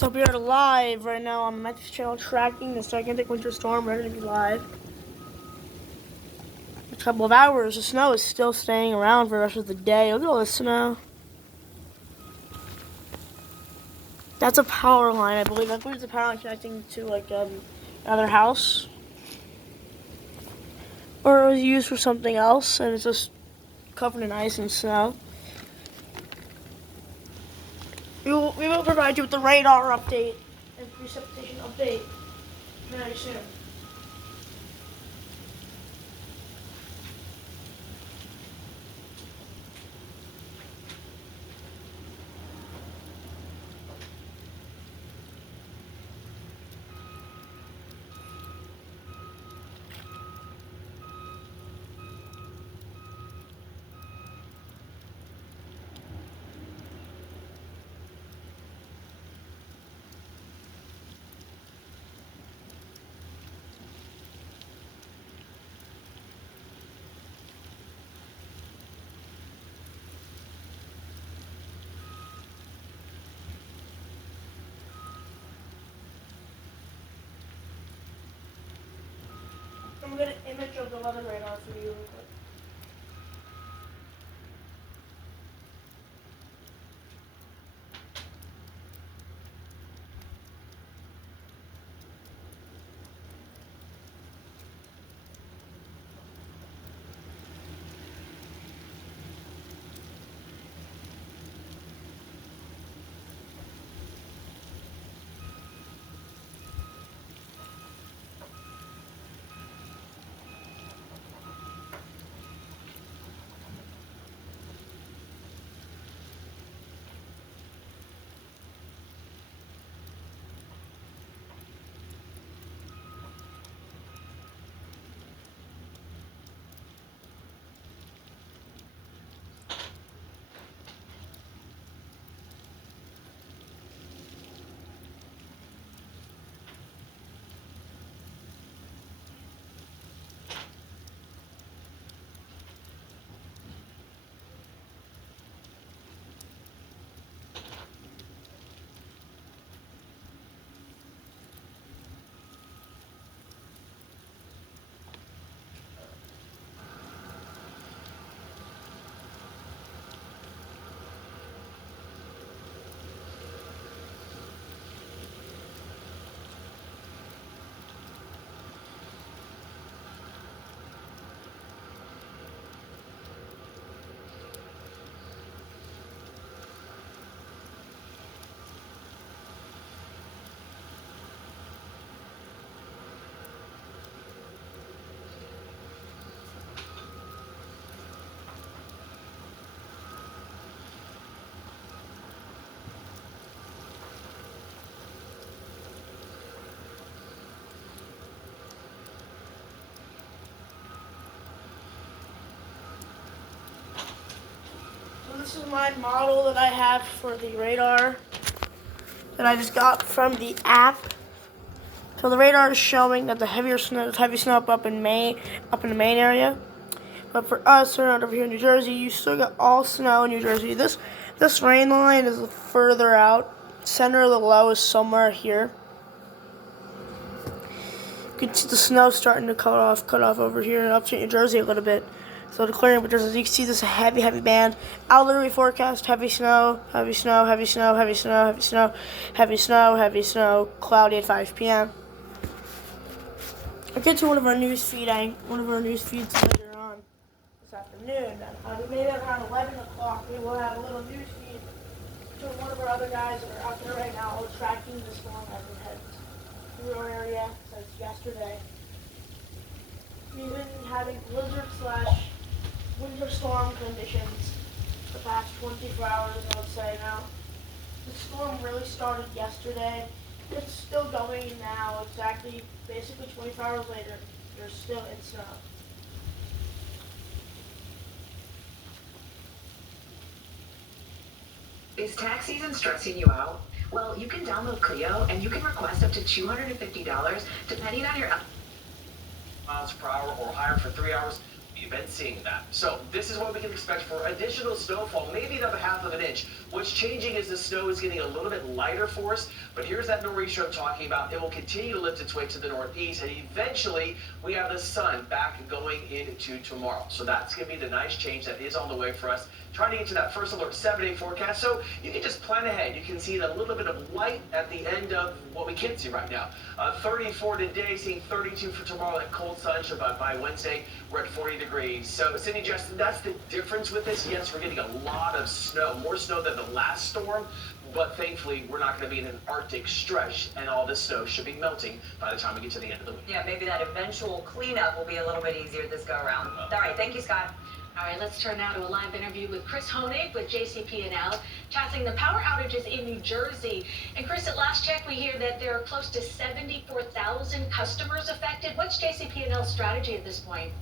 So we are live right now on the Metrics channel tracking the gigantic winter storm, ready to be live. In a couple of hours, the snow is still staying around for the rest of the day. Look at all this snow. That's a power line, I believe. I believe it's a power line connecting to another house. Or it was used for something else, and it's just covered in ice and snow. We will provide you with the radar update and precipitation update very soon. I'm going to get an image of the weather radar for you real quick. This is my model that I have for the radar that I just got from the app. So the radar is showing that the heavy snow up in Maine, up in the Maine area. But for us around over here in New Jersey, you still got all snow in New Jersey. This rain line is further out. Center of the low is somewhere here. You can see the snow starting to cut off over here in upstate New Jersey a little bit. So the clearing, but as you can see, this heavy band. I'll literally forecast heavy snow, heavy snow, heavy snow, heavy snow, heavy snow, heavy snow, heavy snow, cloudy at 5 p.m. I'll get to one of our news feeds later on this afternoon. Maybe around 11 o'clock, we will have a little news feed to one of our other guys that are out there right now tracking the storm as it heads through our area since yesterday. We've been having blizzard/winter storm conditions the past 24 hours, I would say now. The storm really started yesterday. It's still going now, exactly, basically 24 hours later. You're still in snow. Is tax season stressing you out? Well, you can download Clio and you can request up to $250 depending on your miles per hour or higher for 3 hours. You've been seeing that. So this is what we can expect for additional snowfall, maybe another half of an inch. What's changing is the snow is getting a little bit lighter for us, but here's that nor'easter I'm talking about. It will continue to lift its way to the northeast, and eventually we have the sun back going into tomorrow. So that's going to be the nice change that is on the way for us. Trying to get to that first alert 7-day forecast, so you can just plan ahead. You can see a little bit of light at the end of what we can see right now. 34 today, seeing 32 for tomorrow. That cold sun, so by Wednesday we're at 40 degrees. So Cindy, Justin, that's the difference with this. Yes, we're getting a lot of snow, more snow than the last storm, but thankfully we're not going to be in an Arctic stretch, and all this snow should be melting by the time we get to the end of the week. Yeah, maybe that eventual cleanup will be a little bit easier this go around. All right, thank you, Scott. All right, let's turn now to a live interview with Chris Honig with JCP&L, tracking the power outages in New Jersey. And Chris, at last check, we hear that there are close to 74,000 customers affected. What's JCP&L's strategy at this point?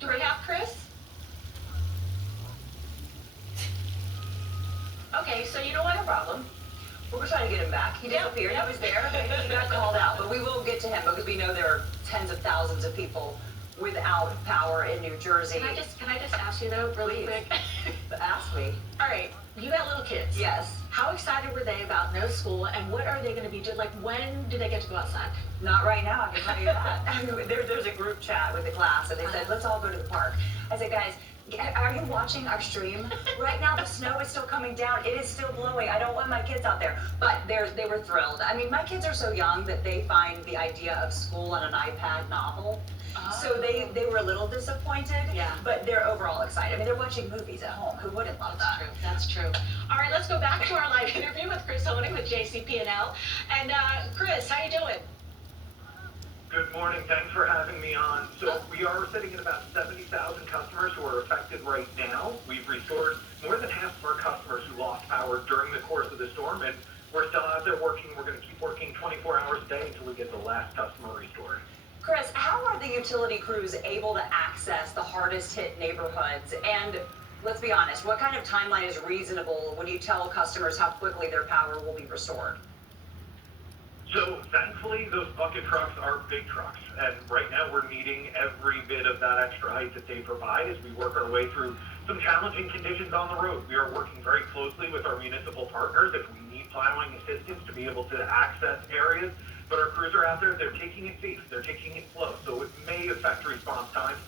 Do we have Chris? Okay, so you know what? No problem. We're trying to get him back. He disappeared. Yep. He was there. He got called out. But we will get to him because we know there are tens of thousands of people without power in New Jersey. Can I just ask you though, really Please. quick? Ask me. All right, you got little kids. Yes. How excited were they about no school, and what are they going to be doing? Like, when do they get to go outside? Not right now, I can tell you that. There's a group chat with the class, and they said, let's all go to the park. I said, guys, are you watching our stream? Right now, the snow is still coming down. It is still blowing. I don't want my kids out there. But they were thrilled. I mean, my kids are so young that they find the idea of school on an iPad novel. So they were a little disappointed, Yeah. but they're overall excited. I mean, they're watching movies at home. Who wouldn't love That's that? true. That's true. All right, let's go back to our live interview with Chris Honig with JCP&L. And Chris, how you doing? Good morning. Thanks for having me on. So we are sitting at about 70,000 customers who are affected right now. We've restored more than half of our customers who lost power during the course of the storm, and we're still out there working. We're going to keep working 24 hours a day until we get the last customer restored. Chris, how are the utility crews able to access the hardest hit neighborhoods? And let's be honest, what kind of timeline is reasonable when you tell customers how quickly their power will be restored? So thankfully, those bucket trucks are big trucks, and right now we're needing every bit of that extra height that they provide as we work our way through some challenging conditions on the road. We are working very closely with our municipal partners if we need plowing assistance to be able to access areas, but our crews are out there, they're taking it safe, they're taking it slow, so it may affect response times.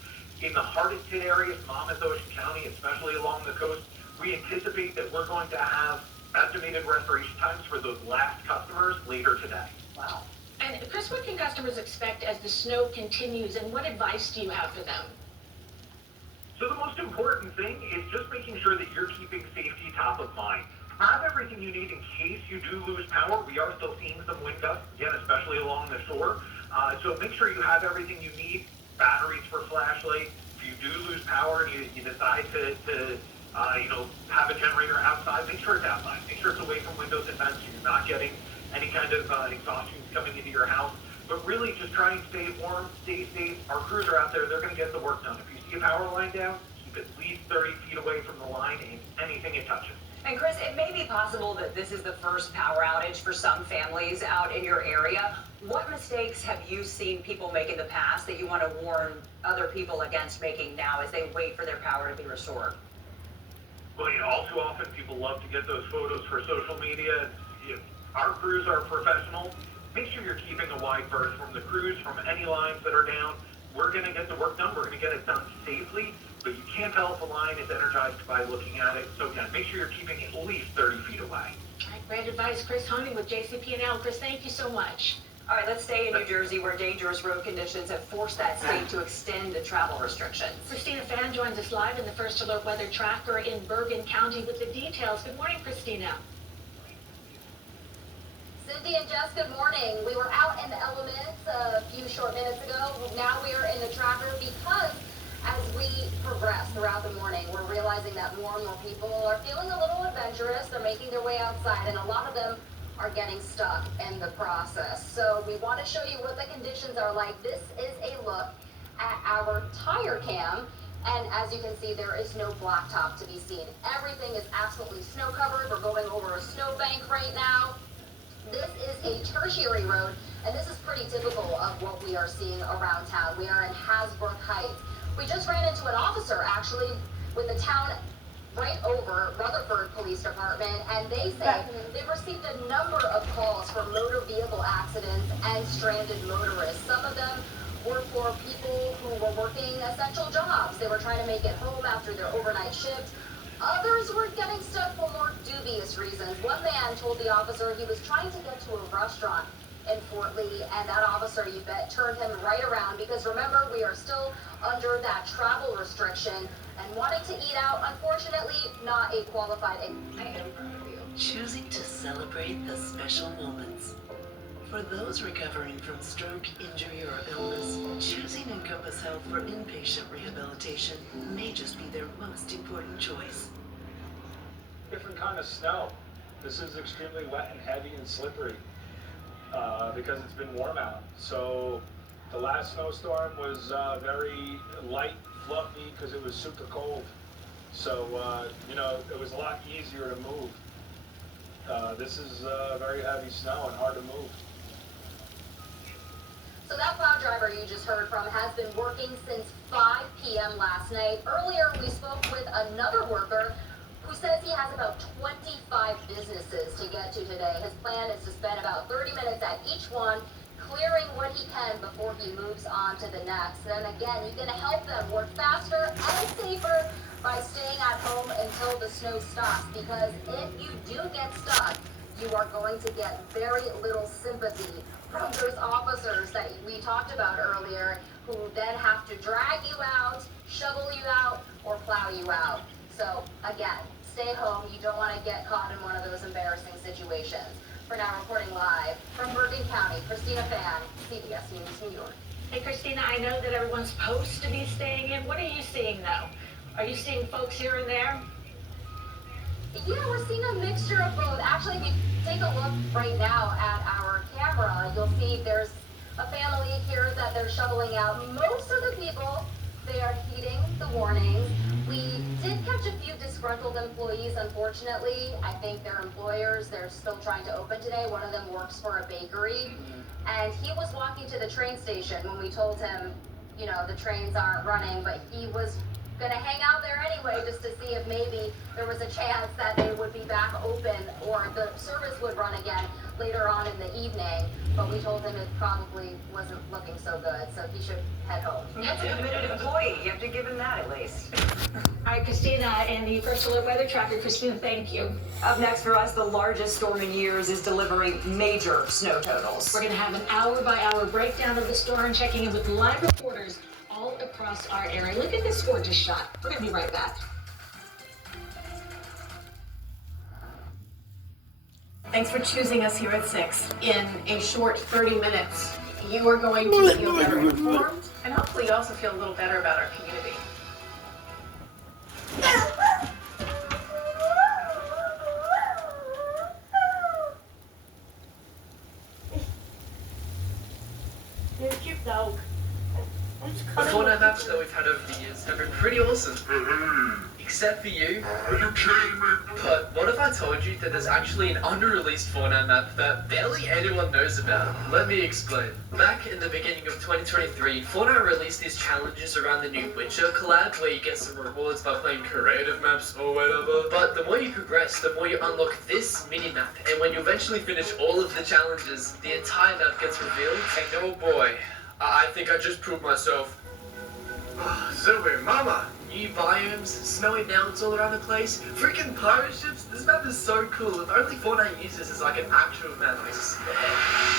In the hardest hit areas, Monmouth, Ocean County, especially along the coast, we anticipate that we're going to have estimated restoration times for those last customers later today. Wow. And Chris, what can customers expect as the snow continues, and what advice do you have for them? So the most important thing is just making sure that you're keeping safety top of mind. Have everything you need in case you do lose power. We are still seeing some wind gusts, again, especially along the shore. So make sure you have everything you need, batteries for flashlights. If you do lose power and you decide to have a generator outside, make sure it's outside. Make sure it's away from windows and vents so you're not getting any kind of exhaustion coming into your house. But really just try and stay warm, stay safe. Our crews are out there. They're going to get the work done. If you see a power line down, keep at least 30 feet away from the line and anything it touches. And Chris, it may be possible that this is the first power outage for some families out in your area. What mistakes have you seen people make in the past that you want to warn other people against making now as they wait for their power to be restored? Well, all too often people love to get those photos for social media. Our crews are professional. Make sure you're keeping a wide berth from the crews, from any lines that are down. We're going to get the work done. We're going to get it done safely, but you can't tell if a line is energized by looking at it. So again, make sure you're keeping at least 30 feet away. All right, great advice. Chris Honig with JCP&L. Chris, thank you so much. All right, let's stay in New Jersey where dangerous road conditions have forced that state to extend the travel restrictions. Christina Fan joins us live in the First Alert Weather Tracker in Bergen County with the details. Good morning, Christina. Cindy and Jess, good morning. We were out in the elements a few short minutes ago. Now we are in the tracker because as we progress throughout the morning, we're realizing that more and more people are feeling a little adventurous. They're making their way outside, and a lot of them are getting stuck in the process. So we want to show you what the conditions are like. This is a look at our tire cam. And as you can see, there is no blacktop to be seen. Everything is absolutely snow covered. We're going over a snowbank right now. This is a tertiary road, and this is pretty typical of what we are seeing around town. We are in Hasbrook Heights. We just ran into an officer, actually, with the town right over Rutherford Police Department, and they say they've received a number of calls for motor vehicle accidents and stranded motorists. Some of them were for people who were working essential jobs. They were trying to make it home after their overnight shift. Others were getting stuck for more dubious reasons. One man told the officer he was trying to get to a restaurant in Fort Lee, and that officer, you bet, turned him right around, because remember, we are still under that travel restriction, and wanting to eat out, unfortunately, not a qualified. I am proud of you. Choosing to celebrate the special moments. For those recovering from stroke, injury, or illness, choosing Encompass Health for inpatient rehabilitation may just be their most important choice. Different kind of snow. This is extremely wet and heavy and slippery because it's been warm out. So the last snowstorm was very light, fluffy, because it was super cold. So, it was a lot easier to move. This is very heavy snow and hard to move. So that plow driver you just heard from has been working since 5 p.m. last night. Earlier, we spoke with another worker who says he has about 25 businesses to get to today. His plan is to spend about 30 minutes at each one, clearing what he can before he moves on to the next. And again, you can help them work faster and safer by staying at home until the snow stops, because if you do get stuck, you are going to get very little sympathy from those officers that we talked about earlier, who then have to drag you out, shovel you out, or plow you out. So again, stay home. You don't want to get caught in one of those embarrassing situations. For now, reporting live from Bergen County, Christina Fan, CBS News, New York. Hey, Christina, I know that everyone's supposed to be staying in. What are you seeing, though? Are you seeing folks here and there? Yeah, we're seeing a mixture of both. Actually, if you take a look right now at our camera, you'll see there's a family here that they're shoveling out. Most of the people, they are heeding the warnings. We did catch a few disgruntled employees, unfortunately. I think their employers, they're still trying to open today. One of them works for a bakery, and he was walking to the train station when we told him, the trains aren't running, but he was gonna hang out there anyway just to see if maybe there was a chance that they would be back open or the service would run again later on in the evening. But we told him it probably wasn't looking so good, so he should head home. That's a committed employee. You have to give him that at least. All right, Christina, and the First Alert Weather Tracker. Christina, thank you. Up next for us, the largest storm in years is delivering major snow totals. We're going to have an hour-by-hour breakdown of the storm, checking in with live reporters all across our area. Look at this gorgeous shot. We're going to be right back. Thanks for choosing us here at 6. In a short 30 minutes, you are going to feel better informed, and hopefully you also feel a little better about our community. You're a cute dog. The Fortnite maps that we've had over the years have been pretty awesome. Except for you. Are you kidding me? But what if I told you that there's actually an unreleased Fortnite map that barely anyone knows about? Let me explain. Back in the beginning of 2023, Fortnite released these challenges around the new Witcher collab where you get some rewards by playing creative maps or whatever. But the more you progress, the more you unlock this mini-map. And when you eventually finish all of the challenges, the entire map gets revealed. And oh boy, I think I just proved myself. Zoe, mama! New biomes, snowy mountains all around the place, freaking pirate ships. This map is so cool. If only Fortnite used this as like an actual map.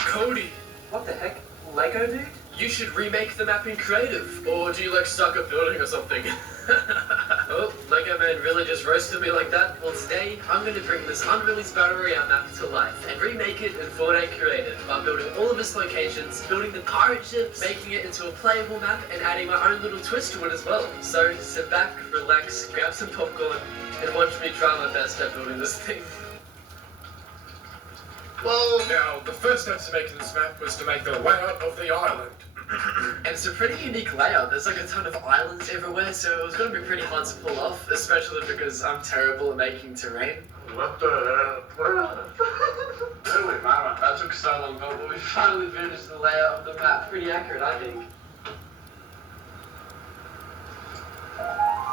Cody! What the heck? Lego, dude? You should remake the map in creative. Or do you like suck at building or something? Oh, Lego Man really just roasted me like that. Well, today I'm going to bring this unreleased Battle Royale map to life and remake it in Fortnite Creative by building all of its locations, building the pirate ships, making it into a playable map, and adding my own little twist to it as well. So sit back, relax, grab some popcorn, and watch me try my best at building this thing. Well, now, the first step to making this map was to make the layout of the island. And it's a pretty unique layout. There's like a ton of islands everywhere, so it was going to be pretty hard to pull off, especially because I'm terrible at making terrain. What the hell? Holy mama, that took so long, but we finally finished the layout of the map. Pretty accurate, I think.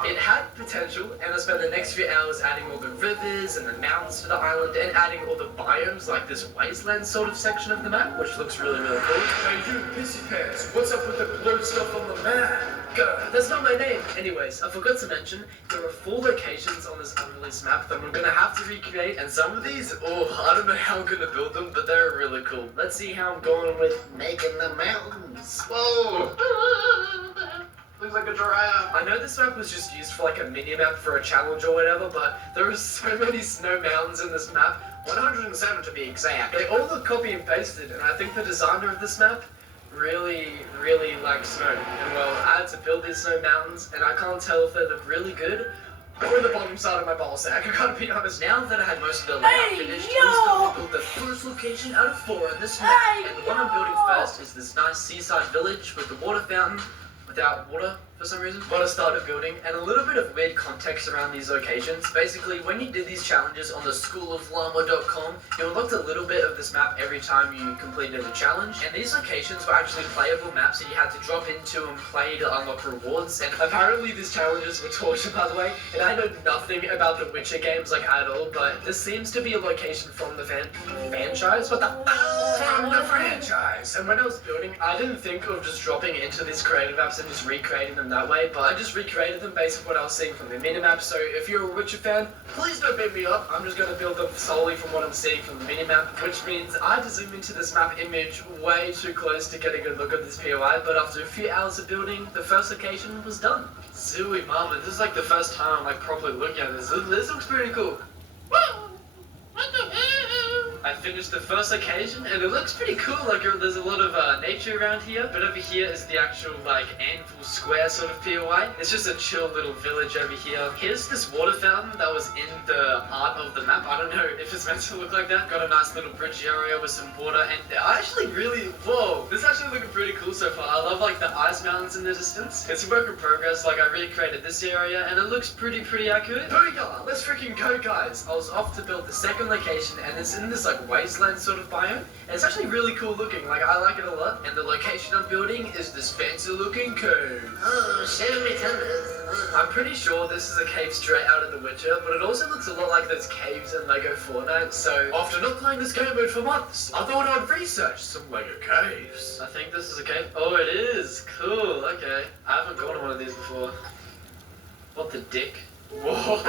It had potential, and I spent the next few hours adding all the rivers and the mountains to the island, and adding all the biomes, like this wasteland sort of section of the map, which looks really, really cool. Hey you, Pissy Pants, what's up with the blurred stuff on the map? God, that's not my name. Anyways, I forgot to mention, there are 4 locations on this unreleased map that I'm gonna have to recreate, and some of these, oh, I don't know how I'm gonna build them, but they're really cool. Let's see how I'm going with making the mountains. Whoa! Looks like a giraffe. I know this map was just used for like a mini-map for a challenge or whatever, but there are so many snow mountains in this map, 107 to be exact. They all look copy and pasted, and I think the designer of this map really likes snow. And well, I had to build these snow mountains, and I can't tell if they look really good or the bottom side of my ball sack. I gotta be honest. Now that I had most of the layout finished, it was time to build the first location out of 4 on this map. And the one I'm building first is this nice seaside village with the water fountain, without water for some reason. What I started building, and a little bit of weird context around these locations. Basically, when you did these challenges on the schoolofllama.com, you unlocked a little bit of this map every time you completed a challenge, and these locations were actually playable maps that you had to drop into and play to unlock rewards. And apparently these challenges were torture, by the way, and I know nothing about the Witcher games like at all, but this seems to be a location from the franchise. What the from the franchise? And when I was building, I didn't think of just dropping into these creative apps and just recreating them that way, but I just recreated them based on what I was seeing from the minimap. So if you're a Witcher fan, please don't beat me up. I'm just going to build them solely from what I'm seeing from the minimap, which means I had to zoom into this map image way too close to get a good look at this POI, but after a few hours of building, the first location was done. Zooey mama, this is like the first time I'm like properly looking at this. This looks pretty cool. I finished the first occasion, and it looks pretty cool. Like there's a lot of nature around here, but over here is the actual like Anvil Square sort of POI. It's just a chill little village over here. Here's this water fountain that was in the art of the map. I don't know if it's meant to look like that. Got a nice little bridge area with some water, and I actually whoa, this is actually looking pretty cool so far. I love like the ice mountains in the distance. It's a work in progress. Like I recreated this area, and it looks pretty accurate. Booyah! Let's freaking go, guys! I was off to build the second location, and it's in this like wasteland sort of biome, and it's actually really cool looking. Like I like it a lot. And the location I'm building is this fancy looking cave. Oh, show me tenders. I'm pretty sure this is a cave straight out of The Witcher, but it also looks a lot like those caves in LEGO Fortnite. So after not playing this game mode for months, I thought I'd research some LEGO caves. I think this is a cave. Oh, it is. Cool. Okay. I haven't gone to one of these before. What the dick? Whoa!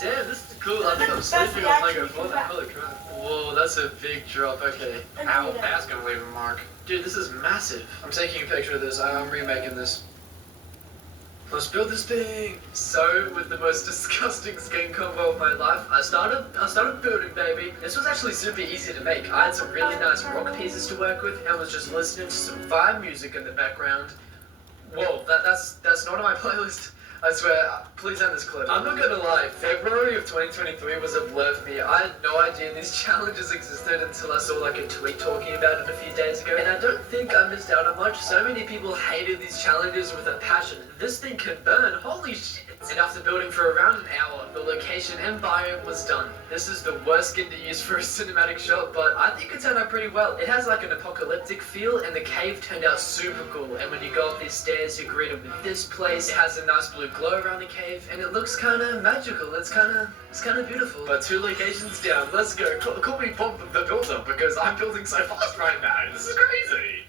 Damn, this is cool. I think I'm sleeping on LEGO Fortnite. Holy crap. Whoa, that's a big drop. Okay. Ow, that's gonna leave a mark. Dude, this is massive. I'm taking a picture of this. I'm remaking this. Let's build this thing. So, with the most disgusting skin combo of my life, I started building, baby. This was actually super easy to make. I had some really nice rock pieces to work with, and was just listening to some vibe music in the background. Whoa, that's not on my playlist. I swear, please end this clip. I'm not gonna lie, February of 2023 was a blur for me. I had no idea these challenges existed until I saw like a tweet talking about it a few days ago. And I don't think I missed out on much. So many people hated these challenges with a passion. This thing can burn, holy shit. And after building for around an hour, the location and biome was done. This is the worst skin to use for a cinematic shot, but I think it turned out pretty well. It has like an apocalyptic feel, and the cave turned out super cool. And when you go up these stairs, you're greeted with this place. It has a nice blue glow around the cave, and it looks kind of magical. It's kind of beautiful. But 2 locations down, let's go. Call me Bob the Builder, because I'm building so fast right now. This is crazy.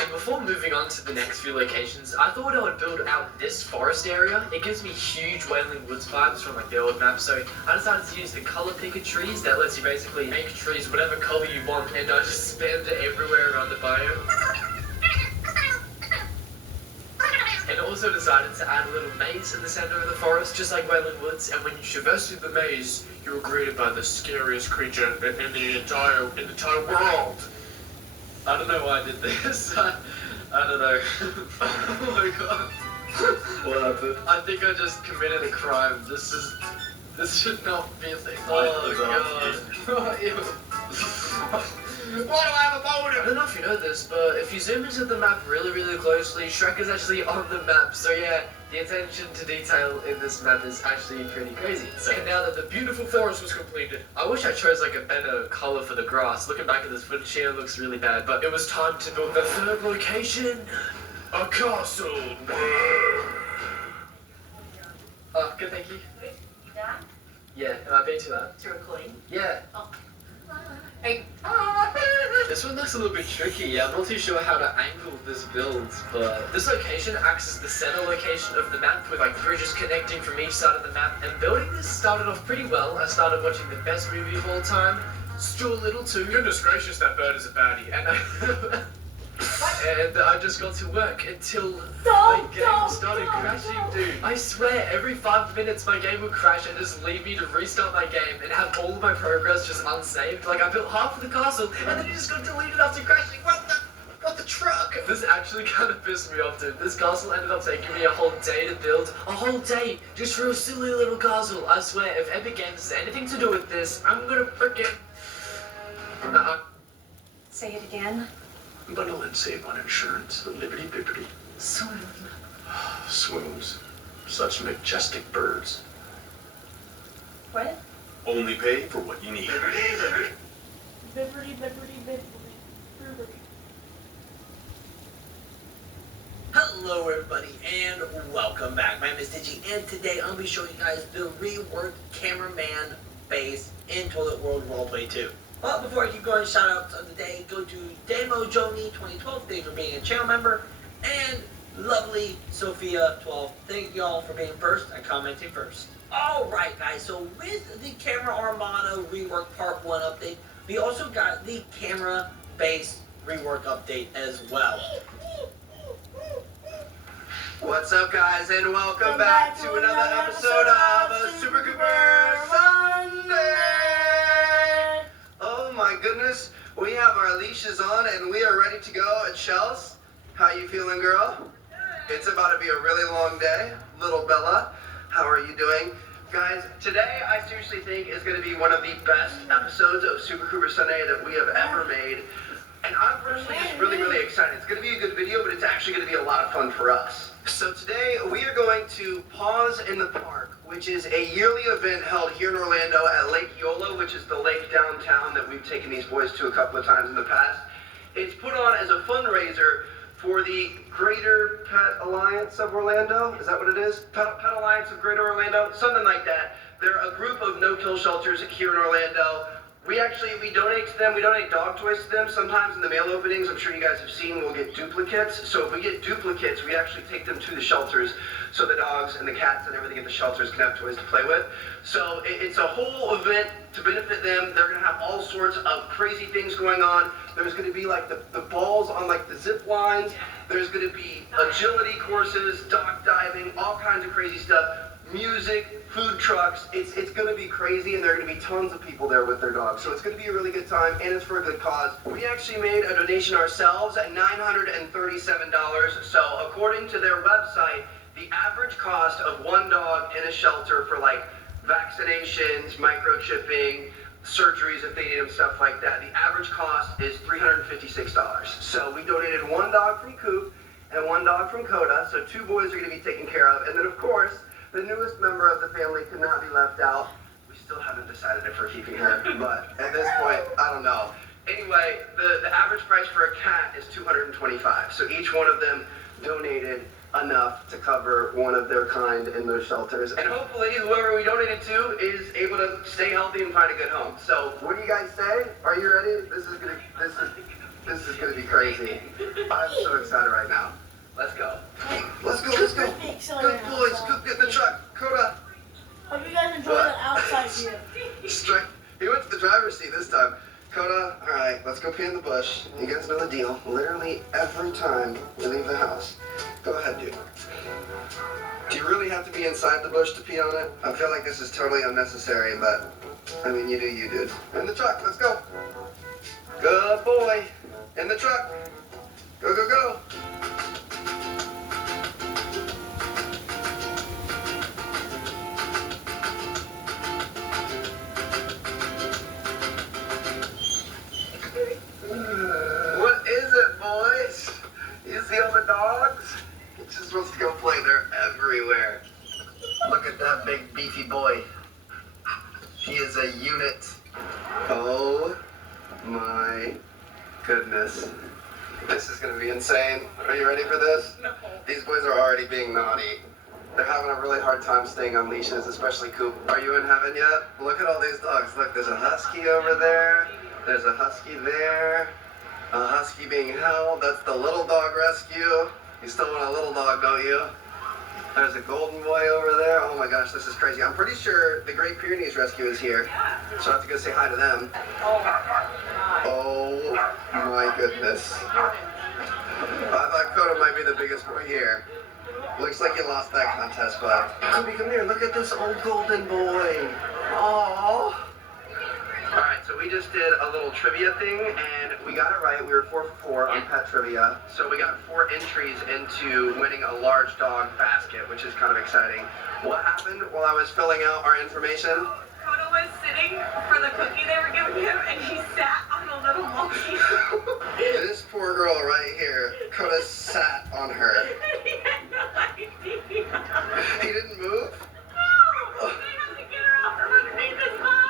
And before moving on to the next few locations, I thought I would build out this forest area. It gives me huge Wailing Woods vibes from like the old map, so I decided to use the color picker trees that lets you basically make trees whatever color you want, and I just spammed it everywhere around the biome. And also decided to add a little maze in the center of the forest, just like Wailing Woods, and when you traverse through the maze, you are greeted by the scariest creature in the entire world. I don't know why I did this. I don't know. Oh my god. What happened? I think I just committed a crime. This should not be a thing. Oh my god. Why do I have a I motive? don't know if you know this, but if you zoom into the map really, really closely, Shrek is actually on the map. So yeah, the attention to detail in this map is actually pretty crazy. So now that the beautiful forest was completed, I wish I chose like a better color for the grass. Looking back at this footage here, it looks really bad. But it was time to build the third location, a castle. Oh, good, thank you. Yeah? Yeah, am I being too loud? It's recording. Yeah. Hey. This one looks a little bit tricky. I'm not too sure how to angle this build, but this location acts as the center location of the map with like bridges connecting from each side of the map. And building this started off pretty well. I started watching the best movie of all time, Stuart Little 2. Goodness gracious, that bird is a baddie. And I just got to work until my game started crashing, dude. I swear, every 5 minutes my game would crash and just leave me to restart my game and have all of my progress just unsaved. Like, I built half of the castle and then it just got deleted after crashing. What the truck? This actually kind of pissed me off, dude. This castle ended up taking me a whole day to build. A whole day just for a silly little castle. I swear, if Epic Games has anything to do with this, I'm gonna frickin'... Say it again. Bundle and save on insurance. Liberty Bibbity. Swoon. Swoons. Such majestic birds. What? Only pay for what you need. Bibbidi, bibbidi, bibbidi, bibbidi. Hello everybody and welcome back. My name is Digi and today I'll be showing you guys the reworked cameraman base in Toilet World Roleplay 2. But before I keep going, shout outs of the day go to Demo Joni 2012, thanks for being a channel member, and lovely Sophia 12, thank y'all for being first and commenting first. Alright guys, so with the Camera Armada rework part 1 update, we also got the camera base rework update as well. What's up, guys, and welcome back to another episode of a Super Cooper Sunday. Oh my goodness, we have our leashes on and we are ready to go at Shells. How you feeling, girl? It's about to be a really long day. Little Bella, how are you doing? Guys, today I seriously think is going to be one of the best episodes of Super Cooper Sunday that we have ever made. And I'm personally just really excited. It's going to be a good video, but it's actually going to be a lot of fun for us. So today we are going to Paws in the Park, which is a yearly event held here in Orlando at Lake Yola, which is the lake downtown that we've taken these boys to a couple of times in the past. It's put on as a fundraiser for the Greater Pet Alliance of Orlando. Is that what it is? Pet Alliance of Greater Orlando? Something like that. They're a group of no-kill shelters here in Orlando. We donate to them. We donate dog toys to them. Sometimes in the mail openings, I'm sure you guys have seen, we'll get duplicates. So if we get duplicates, we actually take them to the shelters so the dogs and the cats and everything at the shelters can have toys to play with. So it's a whole event to benefit them. They're going to have all sorts of crazy things going on. There's going to be like the balls on like the zip lines. There's going to be agility courses, dock diving, all kinds of crazy stuff. Music, food trucks, it's going to be crazy, and there are going to be tons of people there with their dogs. So it's going to be a really good time, and it's for a good cause. We actually made a donation ourselves at $937. So according to their website, the average cost of one dog in a shelter for like vaccinations, microchipping, surgeries if they need them, stuff like that, the average cost is $356. So we donated one dog from Coop and one dog from Coda, so 2 boys are going to be taken care of. And then, of course, the newest member of the family could not be left out. We still haven't decided if we're keeping her, but at this point, I don't know. Anyway, the average price for a cat is $225. So each one of them donated enough to cover one of their kind in those shelters. And hopefully, whoever we donated to is able to stay healthy and find a good home. So, what do you guys say? Are you ready? This is gonna be crazy. I'm so excited right now. Let's go. Let's go. Good boys. Scoop, get in the truck. Coda. Hope you guys enjoy the outside view. He went to the driver's seat this time. Coda, all right, let's go pee in the bush. You guys know the deal. Literally every time we leave the house. Go ahead, dude. Do you really have to be inside the bush to pee on it? I feel like this is totally unnecessary, but I mean, you do you, dude. In the truck. Let's go. Good boy. In the truck. Go, go, go. just wants to go play. They're everywhere. Look at that big beefy boy. He is a unit. Oh my goodness. This is gonna be insane. Are you ready for this? No. These boys are already being naughty. They're having a really hard time staying on leashes, especially Coop. Are you in heaven yet? Look at all these dogs. Look, there's a husky over there. There's a husky there. A husky being held. That's the little dog rescue. You still want a little dog, don't you? There's a golden boy over there. Oh my gosh, this is crazy. I'm pretty sure the Great Pyrenees Rescue is here. So I have to go say hi to them. Oh my goodness. I thought Coda might be the biggest boy here. Looks like you lost that contest, bud. Kobe, come here. Look at this old golden boy. Aww. Alright, so we just did a little trivia thing, and we got it right. We were 4 for 4 on pet trivia. So we got 4 entries into winning a large dog basket, which is kind of exciting. What happened while I was filling out our information? Coda was sitting for the cookie they were giving him, and he sat on a little monkey. This poor girl right here, Coda sat on her. He had no idea. He didn't move? No! They had to get her out from underneath his bottle.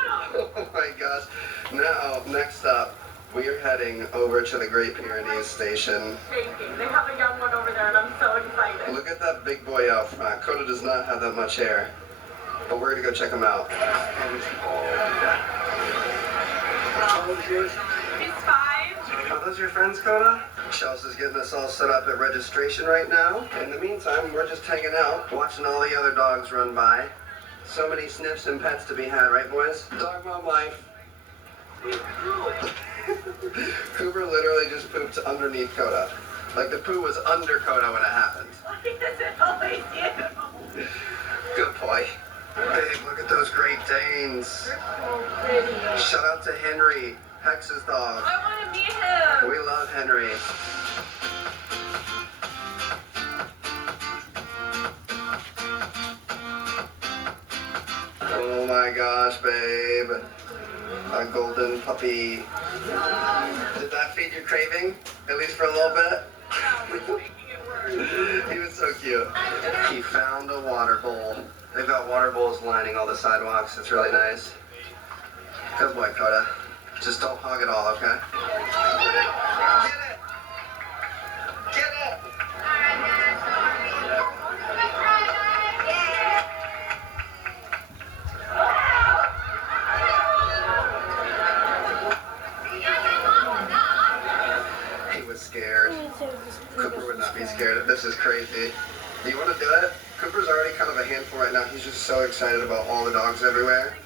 Oh my gosh. Now, next up, we are heading over to the Great Pyrenees station. Shaking. They have a young one over there, and I'm so excited. Look at that big boy out front. Coda does not have that much hair. But we're gonna go check him out. He's 5. Are those your friends, Coda? Chelsea's getting us all set up at registration right now. In the meantime, we're just hanging out, watching all the other dogs run by. So many sniffs and pets to be had, right, boys? Dog mom life. Cooper literally just pooped underneath Coda. Like the poo was under Coda when it happened. Why does it always you? Good boy. Babe, look at those Great Danes. They're so pretty. Shout out to Henry, Hex's dog. I want to meet him. We love Henry. Oh my gosh, babe. A golden puppy. Did that feed your craving? At least for a little bit? He was so cute. He found a water bowl. They've got water bowls lining all the sidewalks. It's really nice. Good boy, Coda. Just don't hog it all, okay? Get it! Get it! He was scared. Cooper would not be scared. This is crazy. Do you want to do it? Cooper's already kind of a handful right now. He's just so excited about all the dogs everywhere.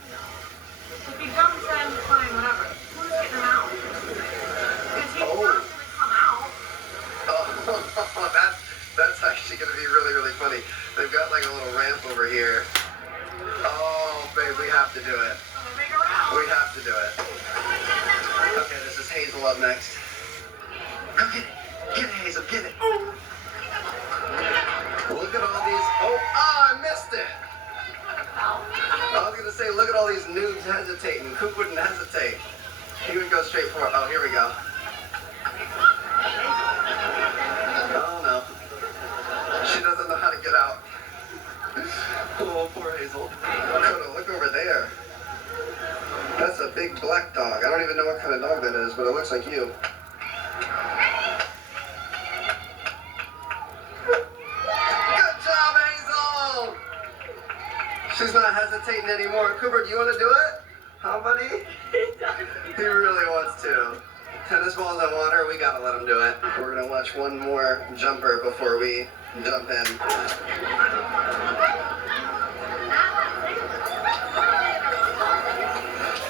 If he jumps in, fine, whatever. Who's getting him out? Because he's not going to come out. Oh, that's actually going to be really, really funny. They've got like a little ramp over here. Oh, babe, we have to do it. We have to do it. Okay, this is Hazel up next. Go get it. Get it, Hazel, get it. Look at all these. Oh, I missed it. I was going to say, look at all these noobs hesitating. Coop wouldn't hesitate. He would go straight for it. Oh, here we go. Oh, no. She doesn't know how to get out. Oh, poor Hazel. Coda, look over there. That's a big black dog. I don't even know what kind of dog that is, but it looks like you. Good job, Hazel! She's not hesitating anymore. Cooper, do you want to do it? Huh, buddy? He really wants to. Tennis balls and water, we gotta let him do it. We're gonna watch one more jumper before we jump in.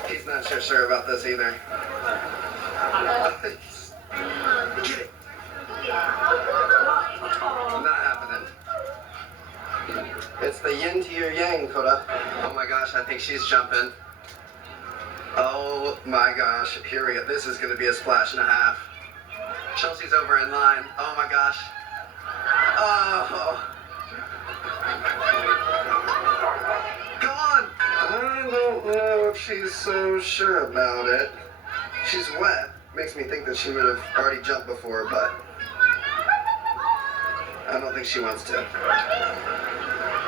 He's not sure about this either. Get it. Not happening. It's the yin to your yang, Coda. Oh my gosh, I think she's jumping. Oh my gosh, here we go. This is gonna be a splash and a half. Chelsea's over in line. Oh my gosh. Oh. Gone. I don't know if she's so sure about it. She's wet. Makes me think that she would have already jumped before, but I don't think she wants to.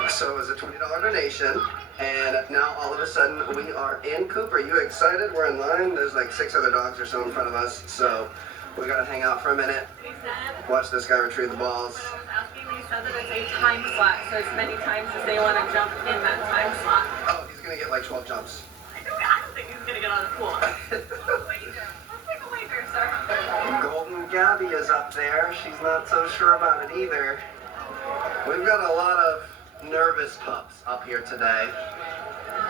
So it was a $20 donation, and now all of a sudden we are in Cooper. You excited? We're in line. There's like 6 other dogs or so in front of us, so we gotta hang out for a minute. Watch this guy retrieve the balls. When I was asking, they said that it's a time slot, so as many times as they want to jump in that time slot. Oh, he's gonna get like 12 jumps. I don't think he's going to get on the pool. Let's take a wager, sir. Golden Gabby is up there. She's not so sure about it either. We've got a lot of nervous pups up here today.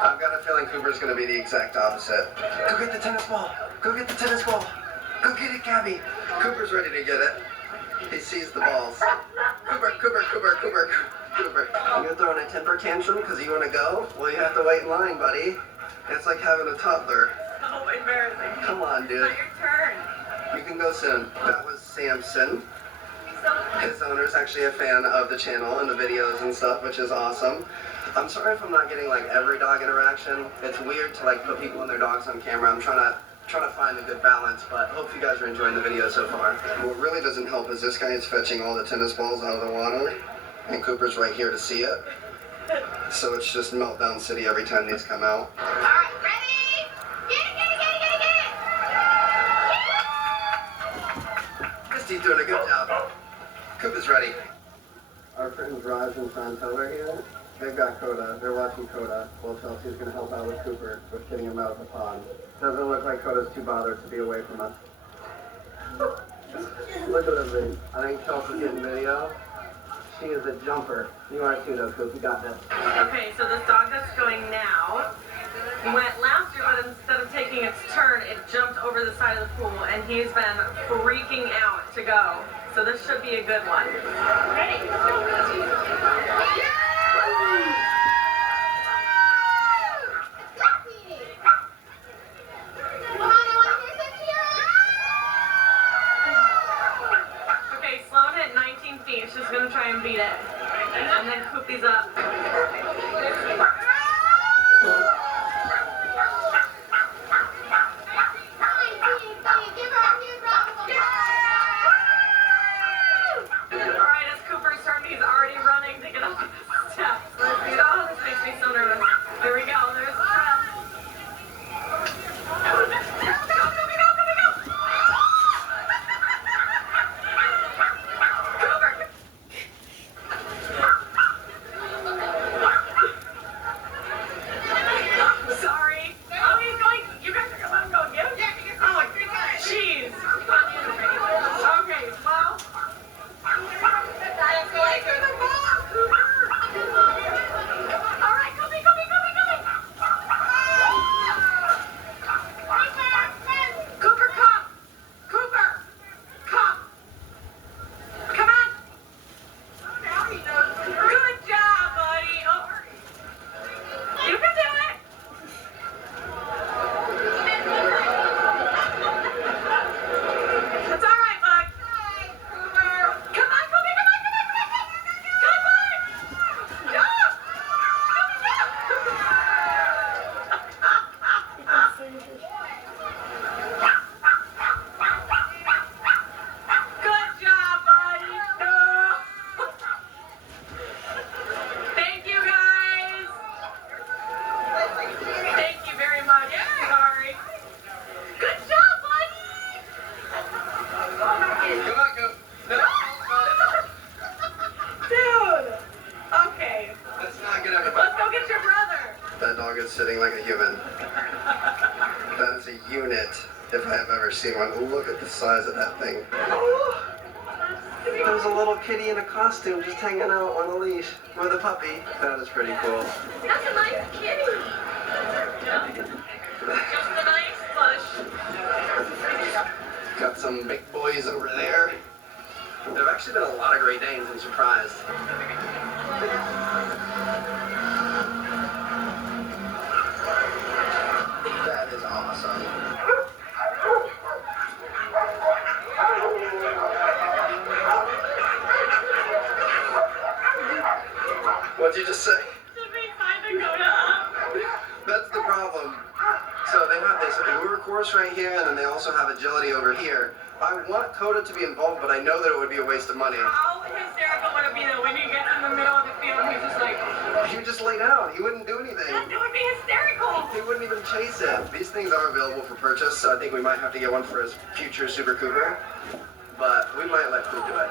I've got a feeling Cooper's going to be the exact opposite. Go get the tennis ball. Go get the tennis ball. Go get it, Gabby. Cooper's ready to get it. He sees the balls. Cooper. You're throwing a temper tantrum because you want to go? Well, you have to wait in line, buddy. It's like having a toddler. So embarrassing. Come on, dude. It's not your turn. You can go soon. That was Samson. His owner's actually a fan of the channel and the videos and stuff, which is awesome. I'm sorry if I'm not getting like every dog interaction. It's weird to like put people and their dogs on camera. I'm trying to find a good balance, but hope you guys are enjoying the video so far. What really doesn't help is this guy is fetching all the tennis balls out of the water, and Cooper's right here to see it. So it's just meltdown city every time these come out. Alright, ready? Get it! Christy's doing a good job. Cooper's ready. Our friends Raj and Chantel are here. They've got Coda. They're watching Coda. Well, Chelsea's going to help out with Cooper with getting him out of the pond. Doesn't look like Coda's too bothered to be away from us. Look at this. I think Chelsea's getting video. She is a jumper. You are too, though, Coop. You got this. Okay, so this dog that's going now went last year, but instead of taking its turn, it jumped over the side of the pool, and he's been freaking out to go. So this should be a good one. Ready? Okay, Sloan at 19 feet. She's going to try and beat it. And then Koopy's up. Alright, as Cooper's turn, he's already running to get up the steps. Oh, this makes me so nervous. Here we go. There's the trap. Sorry. Oh, he's going. You guys are going to let him go again? Yeah, oh, jeez. Okay, well. All right, Koopy. Cooper, come. Cooper, come. Come on. Good job, buddy. Oh. You can do it. That's all right, bud. Come on, Koopy. Come on. Jump. Good job, buddy. Thank you, guys. Thank you very much. Sorry. Good job, buddy. Come on, Coop. Dude. Okay. Let's not get everybody. Let's go get your brother. That dog is sitting like a human. That is a unit, if I have ever seen one. Look at the size of that thing. There's a little kitty in a costume just hanging out on a leash with a puppy. That is pretty cool. That's a nice kitty. Just a nice plush. Got some big boys over there. There have actually been a lot of Great Danes. I'm surprised. That is awesome. What'd you just say? That's the problem. So they have this lure course right here, and then they also have agility over here. I want Coda to be involved, but I know that it would be a waste of money. How hysterical would it He wouldn't do anything. That would be hysterical. He wouldn't even chase it. These things are available for purchase, so I think we might have to get one for his future Super Cooper. But we might let Coop do it.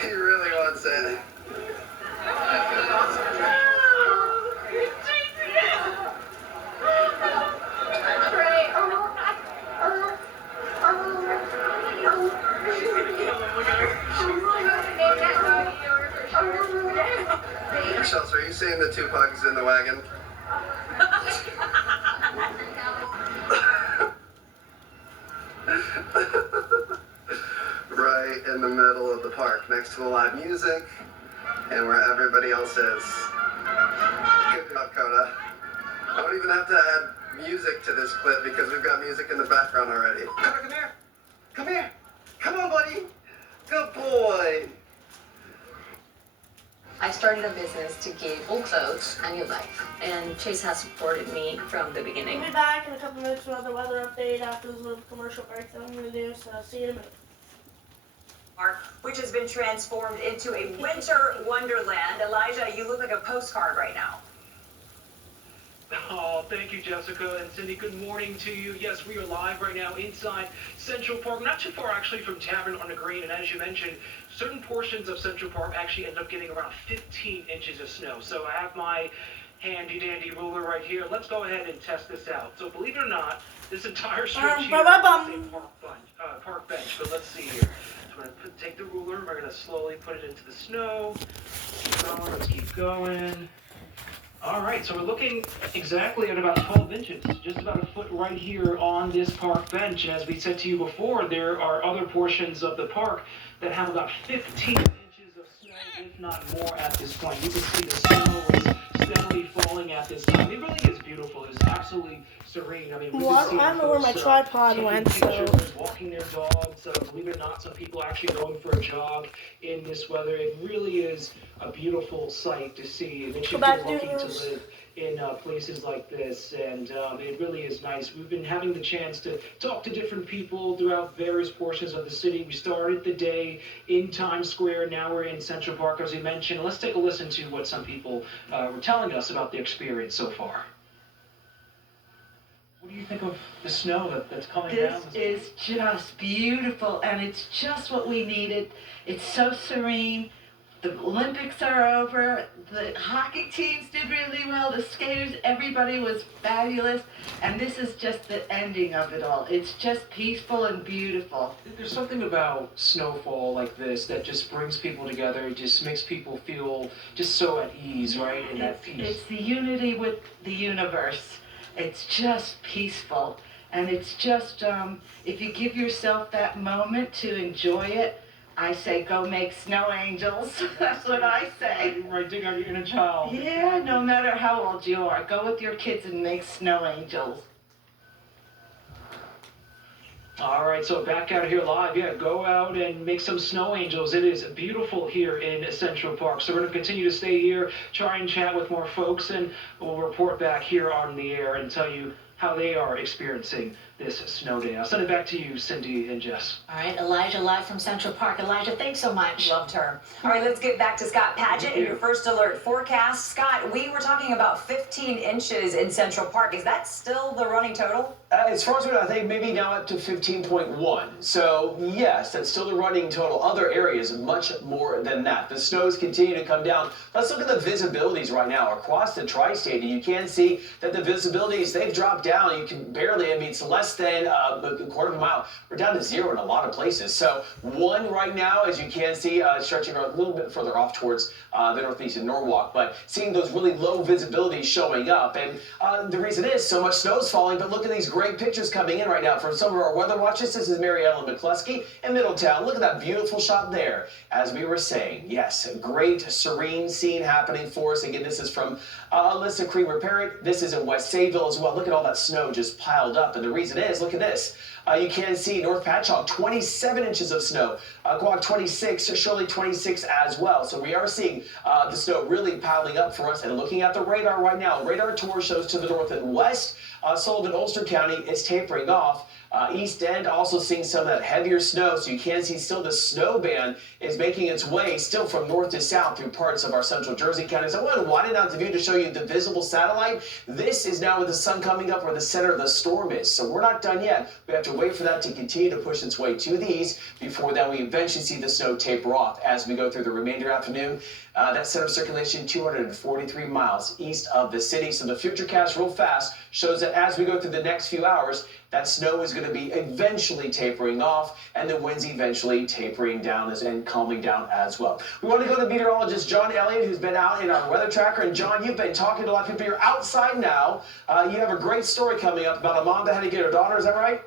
He really wants it. Michelle, are you saying the 2 pugs in the wagon? Right in the middle of the park, next to the live music, and where everybody else is. Good job, Coda. I don't even have to add music to this clip because we've got music in the background already. Coda, come here. Come here. Come on, buddy. Good boy. I started a business to give old clothes a new life, and Chase has supported me from the beginning. We'll be back in a couple minutes for another weather update after this little commercial break that I'm going to do, so see you in a minute. Park, which has been transformed into a winter wonderland. Elijah, you look like a postcard right now. Oh, thank you, Jessica and Cindy. Good morning to you. Yes, we are live right now inside Central Park, not too far actually from Tavern on the Green. And as you mentioned, certain portions of Central Park actually end up getting around 15 inches of snow. So I have my handy dandy ruler right here. Let's go ahead and test this out. So believe it or not, this entire stretch here is a park bench. But let's see here. So we're going to take the ruler. We're going to slowly put it into the snow. Keep going. Let's keep going. All right, so we're looking exactly at about 12 inches, just about a foot right here on this park bench. And as we said to you before, there are other portions of the park that have about 15 inches of snow, if not more at this point. You can see the snow is steadily falling at this time. It really is beautiful. It's absolutely serene. I mean, well, I don't know where my tripod went, so. Walking their dogs. Believe it or not, some people actually going for a jog in this weather. It really is a beautiful sight to see. It makes you feel lucky to live in places like this, and it really is nice. We've been having the chance to talk to different people throughout various portions of the city. We started the day in Times Square, now we're in Central Park, as we mentioned. Let's take a listen to what some people were telling us about the experience so far. What do you think of the snow that's coming down? This is just beautiful, and it's just what we needed. It's so serene. The Olympics are over. The hockey teams did really well. The skaters, everybody was fabulous. And this is just the ending of it all. It's just peaceful and beautiful. There's something about snowfall like this that just brings people together. It just makes people feel just so at ease, right? In that peace. It's the unity with the universe. It's just peaceful. And it's just, if you give yourself that moment to enjoy it, I say go make snow angels. That's what I say. Right, dig out your inner child. Yeah, no matter how old you are, go with your kids and make snow angels. All right, so back out here live. Yeah, go out and make some snow angels. It is beautiful here in Central Park. So we're going to continue to stay here, try and chat with more folks, and we'll report back here on the air and tell you how they are experiencing this snow day. I'll send it back to you, Cindy and Jess. All right, Elijah live from Central Park. Elijah, thanks so much. Loved her. All right, let's get back to Scott Padgett and your first alert forecast. Scott, we were talking about 15 inches in Central Park. Is that still the running total? As far as we know, I think maybe now up to 15.1. So yes, that's still the running total. Other areas much more than that. The snows continue to come down. Let's look at the visibilities right now across the tri-state. You can see that the visibilities, they've dropped down. You can barely, I mean, it's less than a quarter of a mile. We're down to 0 in a lot of places. So 1 right now, as you can see, stretching a little bit further off towards the northeast of Norwalk, but seeing those really low visibilities showing up. And the reason is so much snow's falling, but look at these great pictures coming in right now from some of our weather watches. This is Mary Ellen McCluskey in Middletown. Look at that beautiful shot there. As we were saying, yes, a great serene scene happening for us. Again, this is from Alyssa Creamer Parrott. This is in West Sayville as well. Look at all that snow just piled up. And the reason is, look at this. You can see North Patchogue, 27 inches of snow. Quogue, 26, Shirley, 26 as well. So we are seeing the snow really piling up for us. And looking at the radar right now, radar tour shows to the north and west. Sullivan, Ulster County is tapering off. East End also seeing some of that heavier snow, so you can see still the snow band is making its way still from north to south through parts of our central Jersey counties. I want to widen out the view to show you the visible satellite. This is now with the sun coming up where the center of the storm is, so we're not done yet. We have to wait for that to continue to push its way to the east before then we eventually see the snow taper off as we go through the remainder afternoon. That center of circulation 243 miles east of the city. So the futurecast real fast shows that as we go through the next few hours, that snow is going to be eventually tapering off and the winds eventually tapering down and calming down as well. We want to go to meteorologist John Elliott, who's been out in our weather tracker. And John, you've been talking to a lot of people. You're outside now. You have a great story coming up about a mom that had to get her daughter. Is that right?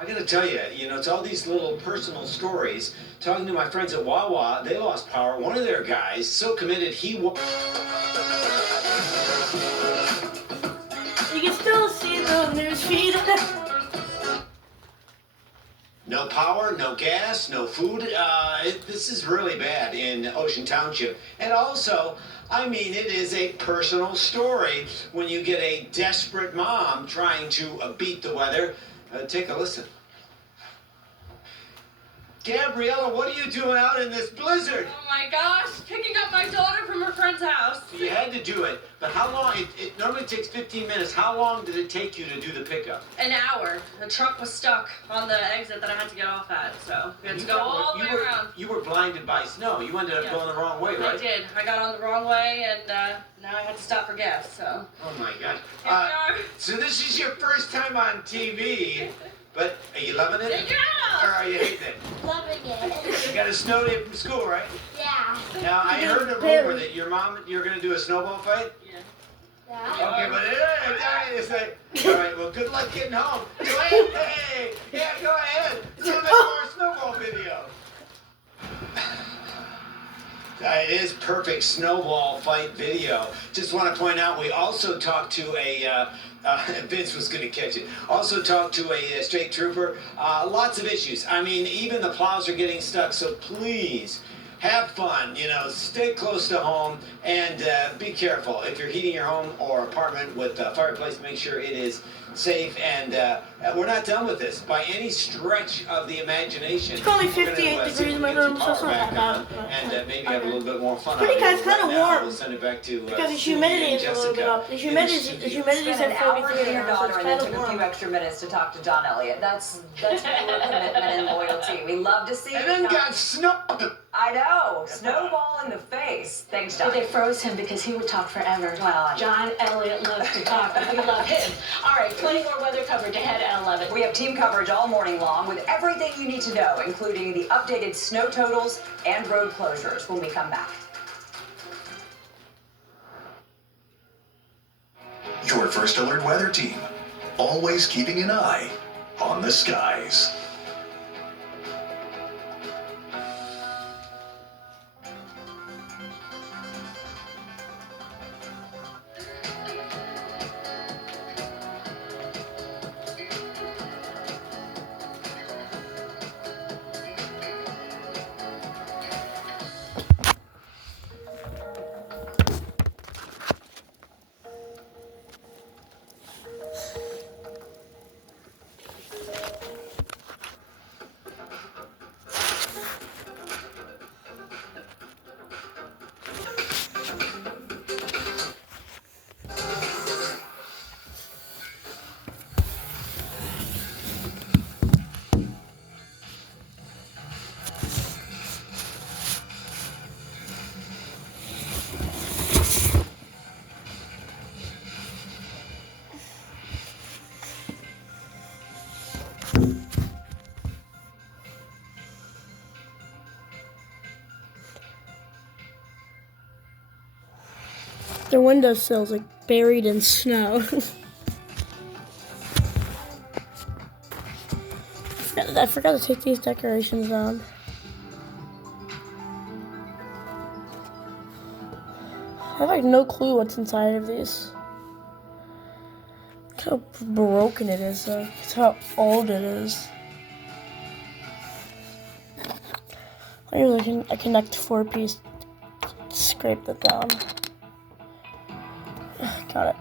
I gotta tell you, it's all these little personal stories. Talking to my friends at Wawa, they lost power. One of their guys, so committed, You can still see the news feed. No power, no gas, no food. This is really bad in Ocean Township. And also, I mean, it is a personal story when you get a desperate mom trying to beat the weather. Take a listen. Gabriella, what are you doing out in this blizzard? Oh my gosh, picking up my daughter from her friend's house. You had to do it, but how long? It normally takes 15 minutes. How long did it take you to do the pickup? An hour. The truck was stuck on the exit that I had to get off at, so we had to go all the way around. You were blinded by snow. You ended up going the wrong way, right? I did. I got on the wrong way, and now I had to stop for gas, so. Oh my gosh. So this is your first time on TV, but are you loving it? Yeah. Or are you hating it? Loving it. You got a snow day from school, right? Yeah. Now, I heard a rumor that you're going to do a snowball fight? Yeah. Okay, but all right, well, good luck getting home. Go ahead. Hey, yeah, go ahead. Let's do more snowball video. It is perfect snowball fight video. Just want to point out, we also talked to a, Vince was going to catch it. Also talked to a state trooper. Lots of issues. I mean, even the plows are getting stuck, so please have fun, stay close to home and be careful. If you're heating your home or apartment with a fireplace, make sure it is safe. And we're not done with this by any stretch of the imagination. It's only 58 degrees in my room, so it's not that bad. And maybe have a little bit more fun. Pretty good, it's kind of warm. We'll send it back to because the humidity is a little bit up. The humidity is at 43 your now, so daughter it's and kind then of took a warm. few extra minutes to talk to John Elliott. That's pure commitment and loyalty. We love to see and it. then got snow. I know. Snowball in the face. Thanks, John. They froze him because he would talk forever. Well, John Elliott loves to talk, but we love him. All right, plenty more weather coverage ahead at 11. We have team coverage all morning long with everything you need to know, including the updated snow totals and road closures when we come back. Your First Alert weather team, always keeping an eye on the skies. Their windowsill's like buried in snow. I forgot to take these decorations down. I have like no clue what's inside of these. Look how broken it is though. It's how old it is. I'm using a Connect 4-piece to scrape that down. Got it.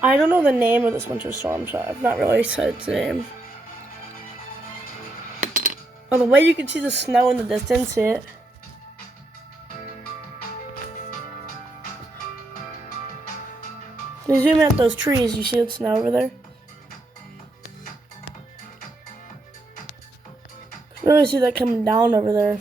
I don't know the name of this winter storm, so I've not really said its name. Oh, the way you can see the snow in the distance, see it? When you zoom out those trees, you see the snow over there? You can really see that coming down over there.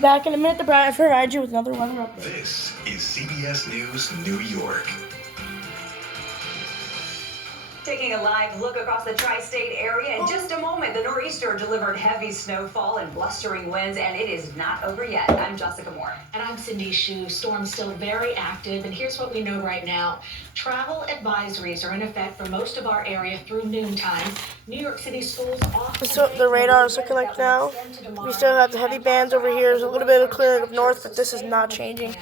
Back in a minute to provide you with another weather update. This is CBS News New York. Taking a live look across the tri-state area. In just a moment, the nor'easter delivered heavy snowfall and blustering winds, and it is not over yet. I'm Jessica Moore. And I'm Cindy Shu. Storm's still very active, and here's what we know right now. Travel advisories are in effect for most of our area through noontime. New York City schools off. This is what the radar is looking like now. We still have the heavy bands over here. There's a little bit of clearing up north, but this is not changing.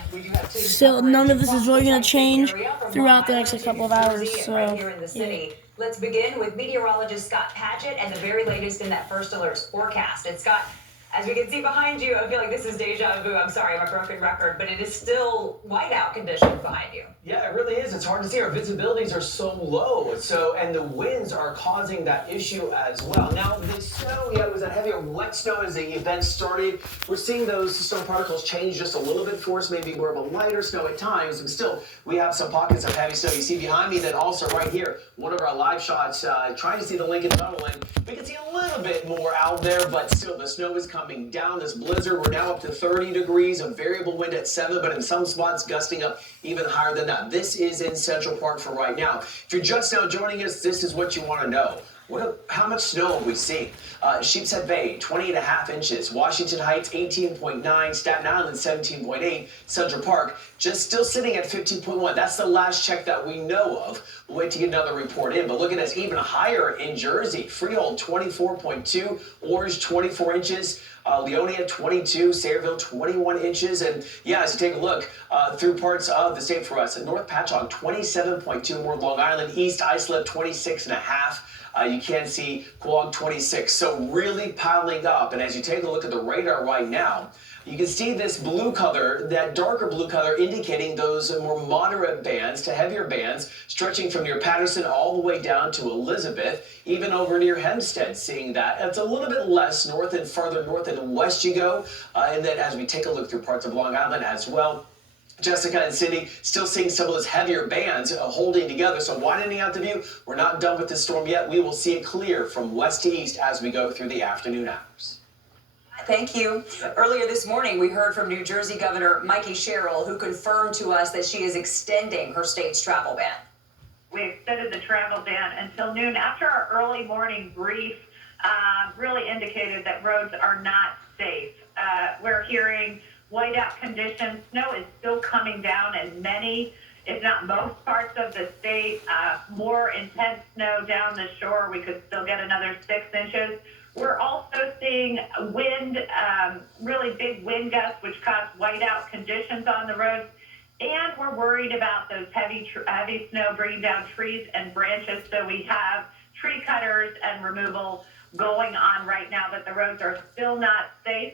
Still, none of this is really going to change throughout the next couple of hours. So, yeah. Let's begin with meteorologist Scott Padgett and the very latest in that first alerts forecast. And Scott, as we can see behind you, I feel like this is deja vu. I'm sorry, I'm a broken record, but it is still whiteout conditions behind you. Yeah, it really is. It's hard to see. Our visibilities are so low. And the winds are causing that issue as well. Now, the snow, it was a heavy, wet snow as the event started. We're seeing those snow particles change just a little bit for us, maybe more of a lighter snow at times. And still, we have some pockets of heavy snow. You see behind me that also right here, one of our live shots, trying to see the Lincoln Tunnel. And we can see a little bit more out there, but still, the snow is coming down. This blizzard, we're now up to 30 degrees, a variable wind at 7, but in some spots, gusting up even higher than that. This is in Central Park for right now. If you're just now joining us, this is what you want to know. How much snow have we seen? Sheepshead Bay, 20.5 inches. Washington Heights, 18.9. Staten Island, 17.8. Central Park, just still sitting at 15.1. That's the last check that we know of. We'll wait to get another report in. But look at us, even higher in Jersey. Freehold, 24.2. Orange, 24 inches. Leonia, 22. Sayreville, 21 inches. And yeah, as you take a look through parts of the state for us, North Patchogue, 27.2. More Long Island. East Islip, 26.5. You can see Quogue 26. So really piling up. And as you take a look at the radar right now, you can see this blue color, that darker blue color, indicating those more moderate bands to heavier bands stretching from near Patterson all the way down to Elizabeth, even over near Hempstead, seeing that. It's a little bit less north and farther north and west you go. And then as we take a look through parts of Long Island as well, Jessica and Cindy still seeing some of those heavier bands holding together. So widening out the view, we're not done with this storm yet. We will see it clear from west to east as we go through the afternoon hours. Thank you. Earlier this morning, we heard from New Jersey Governor Mikey Sherrill, who confirmed to us that she is extending her state's travel ban. We extended the travel ban until noon. After our early morning brief, really indicated that roads are not safe. We're hearing whiteout conditions. Snow is still coming down in many, if not most parts of the state. More intense snow down the shore. We could still get another 6 inches. We're also seeing wind, really big wind gusts, which cause whiteout conditions on the roads. And we're worried about those heavy snow bringing down trees and branches. So we have tree cutters and removal going on right now, but the roads are still not safe.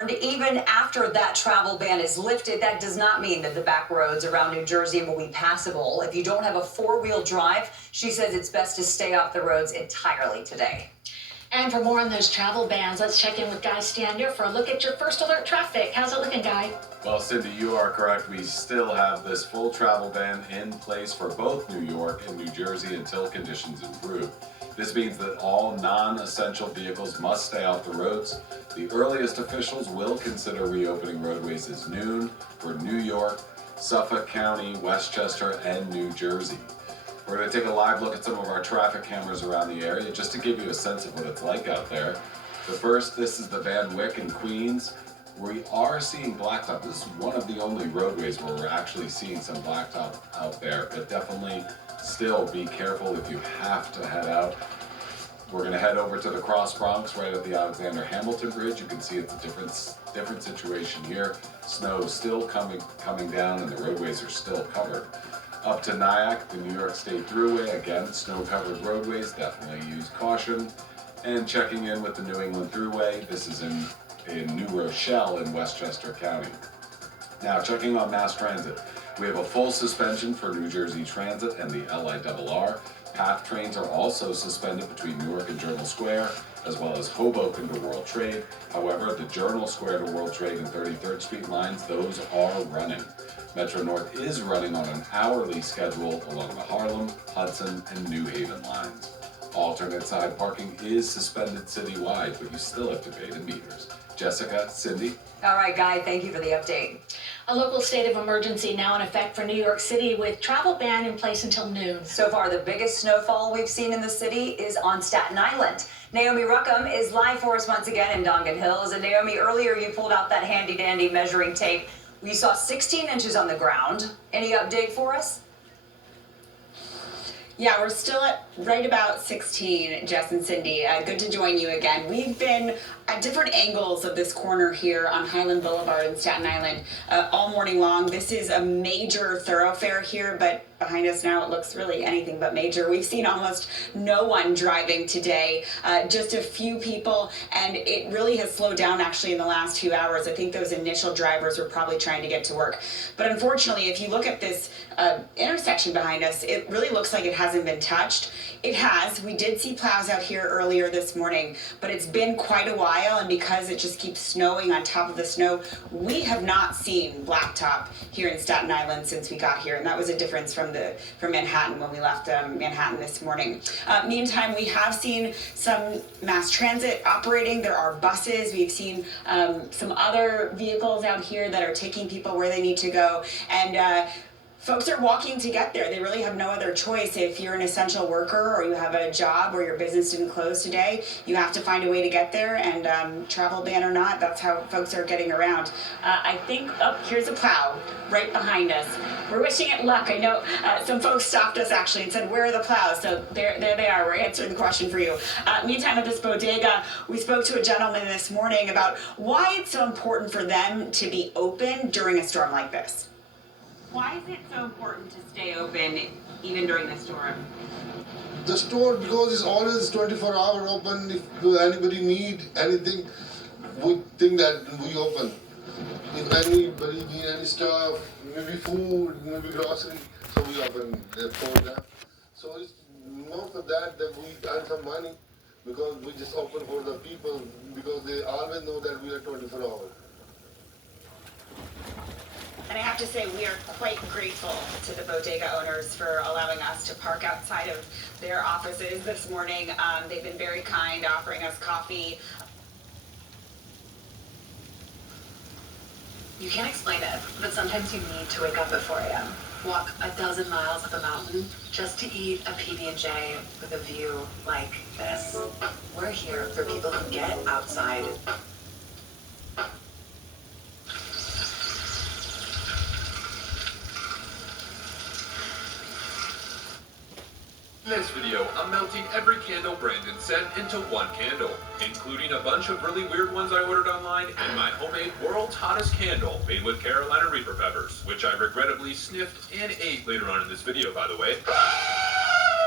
And even after that travel ban is lifted, that does not mean that the back roads around New Jersey will be passable. If you don't have a four-wheel drive, she says it's best to stay off the roads entirely today. And for more on those travel bans, let's check in with Guy Stanier for a look at your first alert traffic. How's it looking, Guy? Well, Cindy, you are correct. We still have this full travel ban in place for both New York and New Jersey until conditions improve. This means that all non-essential vehicles must stay off the roads. The earliest officials will consider reopening roadways is noon for New York, Suffolk County, Westchester, and New Jersey. We're going to take a live look at some of our traffic cameras around the area just to give you a sense of what it's like out there. But first, this is the Van Wyck in Queens. We are seeing blacktop. This is one of the only roadways where we're actually seeing some blacktop out there, but definitely still be careful if you have to head out. We're going to head over to the Cross Bronx right at the Alexander Hamilton Bridge. You can see it's a different situation here. Snow is still coming down and the roadways are still covered. Up to Nyack, the New York State Thruway, again, snow-covered roadways, definitely use caution. And checking in with the New England Thruway, this is in New Rochelle in Westchester County. Now, checking on mass transit. We have a full suspension for New Jersey Transit and the LIRR. PATH trains are also suspended between Newark and Journal Square, as well as Hoboken to World Trade. However, the Journal Square to World Trade and 33rd Street lines, those are running. Metro North is running on an hourly schedule along the Harlem, Hudson, and New Haven lines. Alternate side parking is suspended citywide, but you still have to pay the meters. Jessica, Cindy? All right, Guy, thank you for the update. A local state of emergency now in effect for New York City with travel ban in place until noon. So far, the biggest snowfall we've seen in the city is on Staten Island. Naomi Ruckham is live for us once again in Dongan Hills. And Naomi, earlier you pulled out that handy-dandy measuring tape. We saw 16 inches on the ground. Any update for us? Yeah, we're still at right about 16, Jess and Cindy. Good to join you again. We've been at different angles of this corner here on Highland Boulevard in Staten Island all morning long. This is a major thoroughfare here, but behind us now it looks really anything but major. We've seen almost no one driving today, just a few people, and it really has slowed down actually in the last few hours. I think those initial drivers were probably trying to get to work. But unfortunately, if you look at this intersection behind us, it really looks like it hasn't been touched. It has. We did see plows out here earlier this morning, but it's been quite a while, and because it just keeps snowing on top of the snow, we have not seen blacktop here in Staten Island since we got here, and that was a difference from Manhattan when we left Manhattan this morning. Meantime, we have seen some mass transit operating. There are buses. We've seen some other vehicles out here that are taking people where they need to go, and folks are walking to get there. They really have no other choice. If you're an essential worker or you have a job or your business didn't close today, you have to find a way to get there, and travel ban or not, that's how folks are getting around. I think, here's a plow right behind us. We're wishing it luck. I know some folks stopped us actually and said, where are the plows? So there they are. We're answering the question for you. Meantime, at this bodega, we spoke to a gentleman this morning about why it's so important for them to be open during a storm like this. Why is it so important to stay open even during the storm? The store, because it's always 24-hour open. If anybody need anything, we think that we open. If anybody need any stuff, maybe food, maybe grocery, so we open for them. So it's more for that we earn some money, because we just open for the people, because they always know that we are 24 hours. And I have to say, we are quite grateful to the bodega owners for allowing us to park outside of their offices this morning. They've been very kind, offering us coffee. You can't explain it, but sometimes you need to wake up at 4 a.m. Walk 1,000 miles up a mountain just to eat a PB&J with a view like this. We're here for people who get outside. In this video, I'm melting every candle Brandon sent into one candle, including a bunch of really weird ones I ordered online and my homemade world's hottest candle made with Carolina Reaper peppers, which I regrettably sniffed and ate later on in this video, by the way.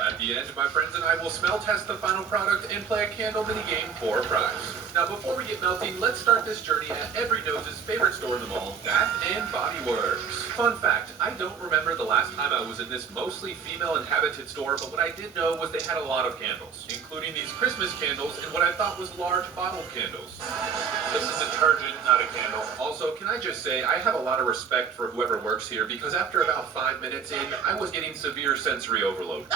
At the end, my friends and I will smell test the final product and play a candle minigame for a prize. Now, before we get melting, let's start this journey at every nose's favorite store in the mall, Bath & Body Works. Fun fact, I don't remember the last time I was in this mostly female-inhabited store, but what I did know was they had a lot of candles, including these Christmas candles and what I thought was large bottle candles. This is detergent, not a candle. Also, can I just say, I have a lot of respect for whoever works here, because after about 5 minutes in, I was getting severe sensory overload.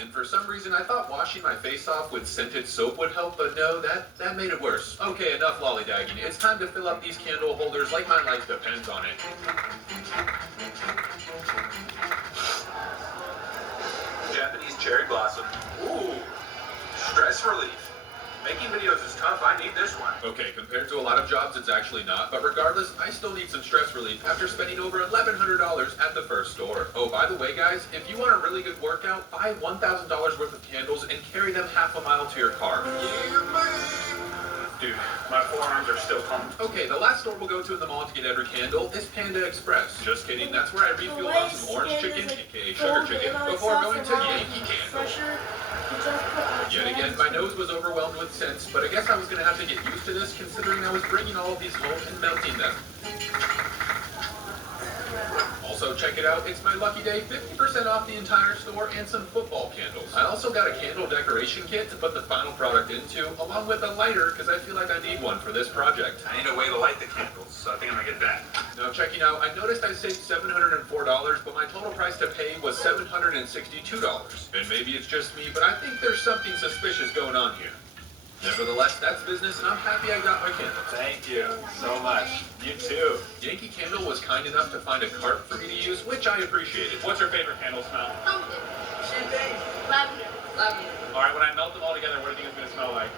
And for some reason, I thought washing my face off with scented soap would help, but no, that made it worse. Okay, enough lollygagging. It's time to fill up these candle holders like my life depends on it. Japanese cherry blossom. Ooh, stress relief. Making videos is tough. I need this one. Okay, compared to a lot of jobs, it's actually not. But regardless, I still need some stress relief after spending over $1,100 at the first store. Oh, by the way, guys, if you want a really good workout, buy $1,000 worth of candles and carry them half a mile to your car. Dude, my forearms are still pumped. Okay, the last store we'll go to in the mall to get every candle is Panda Express. Just kidding, that's where I refuel on some orange chicken, aka sugar chicken, before going to Yankee Candle. Yet again, my nose was overwhelmed with scents, but I guess I was going to have to get used to this considering I was bringing all of these home and melting them. Also, check it out, it's my lucky day, 50% off the entire store and some football candles. I also got a candle decoration kit to put the final product into, along with a lighter, because I feel like I need one for this project. I need a way to light the candles, so I think I'm gonna get that. Now checking out, I noticed I saved $704, but my total price to pay was $762. And maybe it's just me, but I think there's something suspicious going on here. Nevertheless, that's business, and I'm happy I got my candle. Thank you so much. You too. Yankee Candle was kind enough to find a cart for me to use, which I appreciated. What's your favorite candle smell? Pumpkin. Champagne. Lavender. Lavender. All right, when I melt them all together, what do you think it's gonna smell like?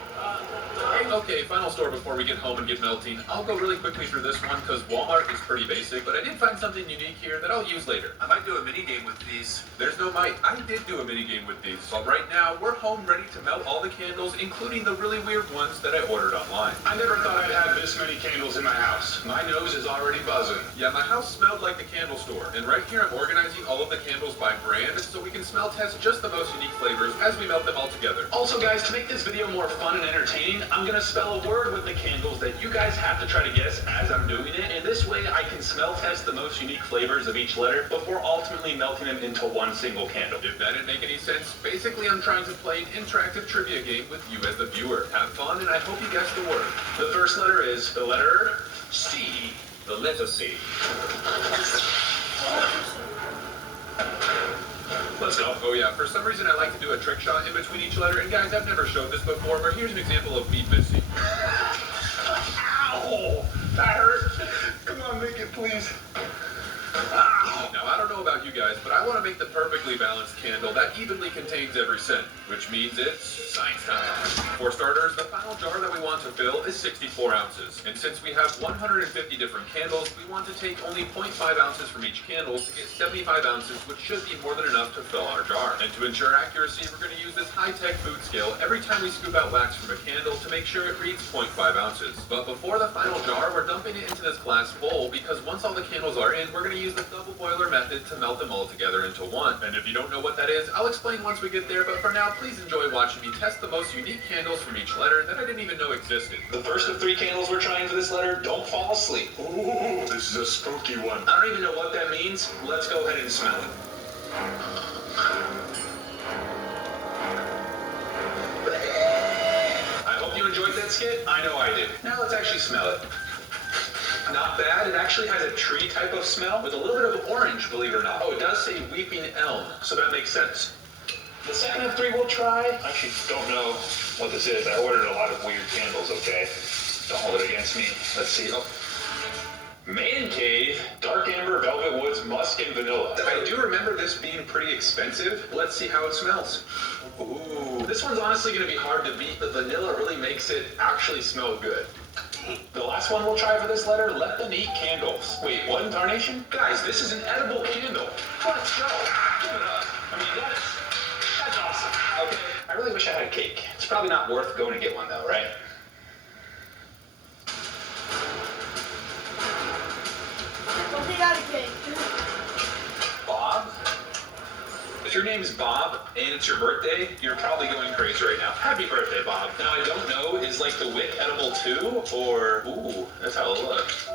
Okay, final store before we get home and get melting. I'll go really quickly through this one because Walmart is pretty basic, but I did find something unique here that I'll use later. I might do a mini game with these. There's no might. I did do a mini game with these. But right now, we're home ready to melt all the candles, including the really weird ones that I ordered online. I never thought I'd have this many candles in my house. My nose is already buzzing. Yeah, my house smelled like the candle store. And right here, I'm organizing all of the candles by brand so we can smell test just the most unique flavors as we melt them all together. Also, guys, to make this video more fun and entertaining, I'm gonna spell a word with the candles that you guys have to try to guess as I'm doing it. And this way I can smell test the most unique flavors of each letter before ultimately melting them into one single candle. If that didn't make any sense, basically I'm trying to play an interactive trivia game with you as the viewer. Have fun, and I hope you guess the word. The first letter is the letter C. The letter C. Let's go. Oh yeah, for some reason I like to do a trick shot in between each letter, and guys, I've never showed this before, but here's an example of me missing. Ow! That hurt. Come on, make it, please. Now, I don't know about you guys, but I want to make the perfectly balanced candle that evenly contains every scent, which means it's science time. For starters, the final jar that we want to fill is 64 ounces. And since we have 150 different candles, we want to take only 0.5 ounces from each candle to get 75 ounces, which should be more than enough to fill our jar. And to ensure accuracy, we're going to use this high-tech food scale every time we scoop out wax from a candle to make sure it reads 0.5 ounces. But before the final jar, we're dumping it into this glass bowl because once all the candles are in, we're going to use the double boiler method to melt them all together into one. And if you don't know what that is, I'll explain once we get there, but for now, please enjoy watching me test the most unique candles from each letter that I didn't even know existed. The first of 3 candles we're trying for this letter, don't fall asleep. Ooh, this is a spooky one. I don't even know what that means. Let's go ahead and smell it. I hope you enjoyed that skit. I know I did. Now let's actually smell it. Not bad. It actually has a tree type of smell with a little bit of orange, believe it or not. Oh, it does say weeping elm, so that makes sense. The second of 3 we'll try. I actually don't know what this is. I ordered a lot of weird candles, okay? Don't hold it against me. Let's see. Oh. Man Cave, Dark Amber, Velvet Woods, Musk, and Vanilla. I do remember this being pretty expensive. Let's see how it smells. Ooh, this one's honestly going to be hard to beat. The vanilla really makes it actually smell good. The last one we'll try for this letter, Let Them Eat Candles. Wait, what in tarnation? Guys, this is an edible candle. Let's go. Give it up. I mean, that's awesome. Okay, I really wish I had a cake. It's probably not worth going to get one though, right? Well, he got a cake. Bob? If your name's Bob and it's your birthday, you're probably going crazy right now. Happy birthday, Bob. Now, I don't know, is like the wick edible too? Or, ooh, that's how it looks.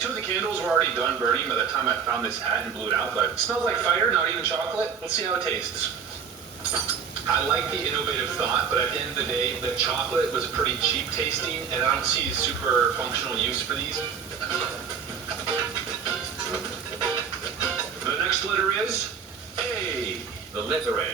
Two of the candles were already done burning by the time I found this hat and blew it out, but it smells like fire, not even chocolate. Let's see how it tastes. I like the innovative thought, but at the end of the day, the chocolate was pretty cheap tasting, and I don't see super functional use for these. is A, the letter A.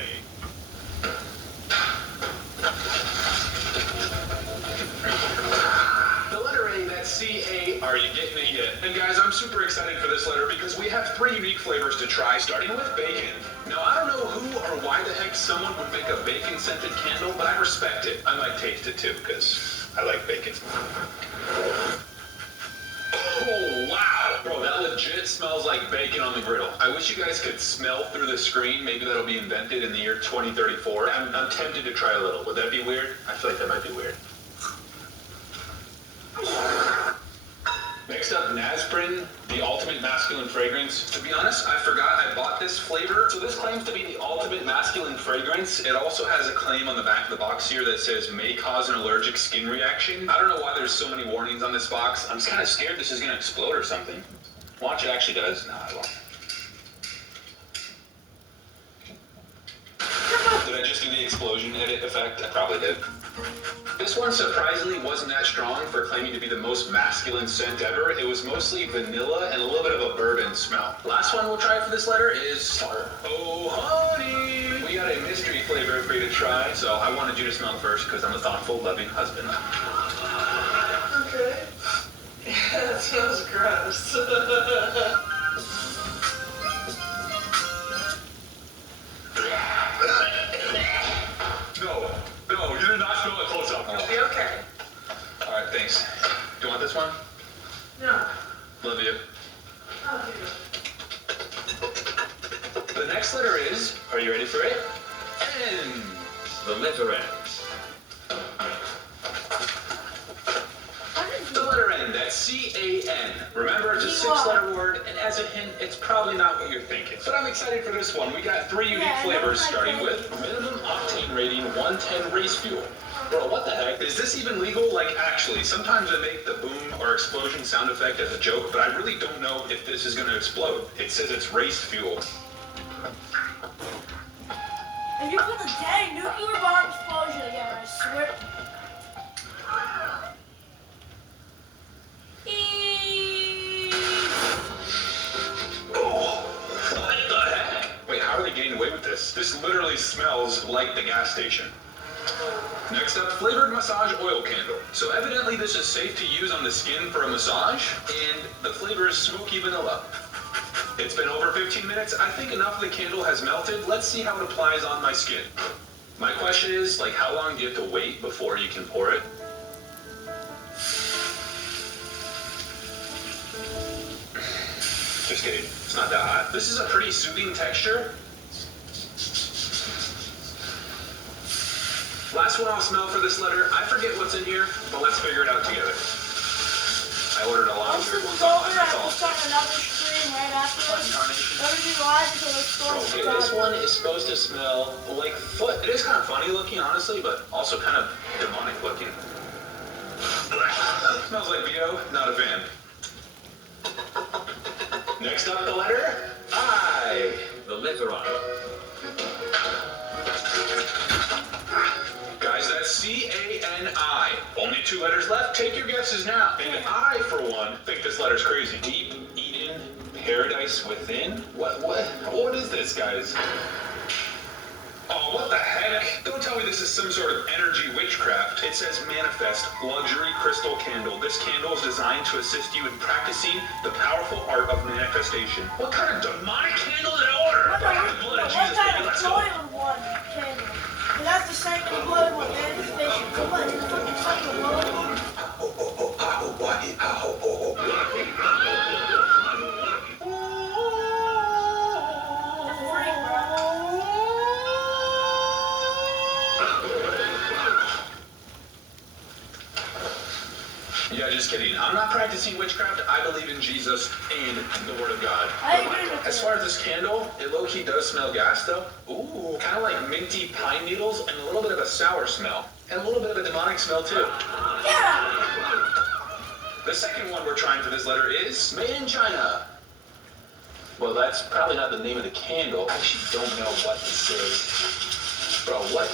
The letter A, that's C-A, are you getting it yet? And guys, I'm super excited for this letter because we have 3 unique flavors to try, starting with bacon. Now, I don't know who or why the heck someone would make a bacon-scented candle, but I respect it. I might taste it too, because I like bacon. Oh, wow! Bro, that legit smells like bacon on the griddle. I wish you guys could smell through the screen. Maybe that'll be invented in the year 2034. I'm tempted to try a little. Would that be weird? I feel like that might be weird. Next up, Nasprin, the ultimate masculine fragrance. To be honest, I forgot I bought this flavor. So this claims to be the ultimate masculine fragrance. It also has a claim on the back of the box here that says may cause an allergic skin reaction. I don't know why there's so many warnings on this box. I'm just kind of scared this is going to explode or something. Watch, it actually does. No, I won't. Did I just do the explosion edit effect? I probably did. This one surprisingly wasn't that strong for claiming to be the most masculine scent ever. It was mostly vanilla and a little bit of a bourbon smell. Last one we'll try for this letter is Oh Honey. We got a mystery flavor for you to try, so I wanted you to smell it first because I'm a thoughtful, loving husband. Okay. Yeah, that smells gross. No, you did not smell it close up. It'll be okay. All right, thanks. Do you want this one? No. Love you. I'll do it. The next letter is, are you ready for it? N. The letter N. The letter N, that's C-A-N. Remember, it's a 6-letter word, and as a hint, it's probably not what you're thinking. But I'm excited for this one. We got 3 unique flavors, starting with minimum octane rating 110 race fuel. Bro, what the heck? Is this even legal? Like, actually, sometimes I make the boom or explosion sound effect as a joke, but I really don't know if this is going to explode. It says it's race fuel. And you put the dang nuclear bomb explosion again, I swear. Oh, what the heck? Wait, how are they getting away with this? This literally smells like the gas station. Next up, flavored massage oil candle. So evidently this is safe to use on the skin for a massage, and the flavor is smoky vanilla. It's been over 15 minutes. I think enough of the candle has melted. Let's see how it applies on my skin. My question is, like, how long do you have to wait before you can pour it? Just kidding. It's not that hot. This is a pretty soothing texture. Last one I'll smell for this letter. I forget what's in here, but let's figure it out together. I ordered a lot of weird ones online, that's all. Start another stream right after this. Let me do live until the storm's Okay, done. this one is supposed to smell like foot. It is kind of funny looking, honestly, but also kind of demonic looking. Smells like BO, not a fan. Next up, the letter I. The letter I. Guys, that's C-A-N-I. Only 2 letters left. Take your guesses now. And I, for one, think this letter's crazy. Deep Eden Paradise Within? What is this, guys? Oh, what the heck? Don't tell me this is some sort of energy witchcraft. It says Manifest Luxury Crystal Candle. This candle is designed to assist you in practicing the powerful art of manifestation. What kind of demonic candle did I order? What By the blood of Jesus, baby, let's go. one candle? And that's the same as the blood one, manifestation. Come on, you fucking blood one. Yeah, just kidding. I'm not practicing witchcraft. I believe in Jesus and the Word of God. I agree with As far as this candle, it low-key does smell gas, though. Ooh, kind of like minty pine needles and a little bit of a sour smell. And a little bit of a demonic smell, too. Yeah! The second one we're trying for this letter is Made in China. Well, that's probably not the name of the candle. I actually don't know what this is. Bro, what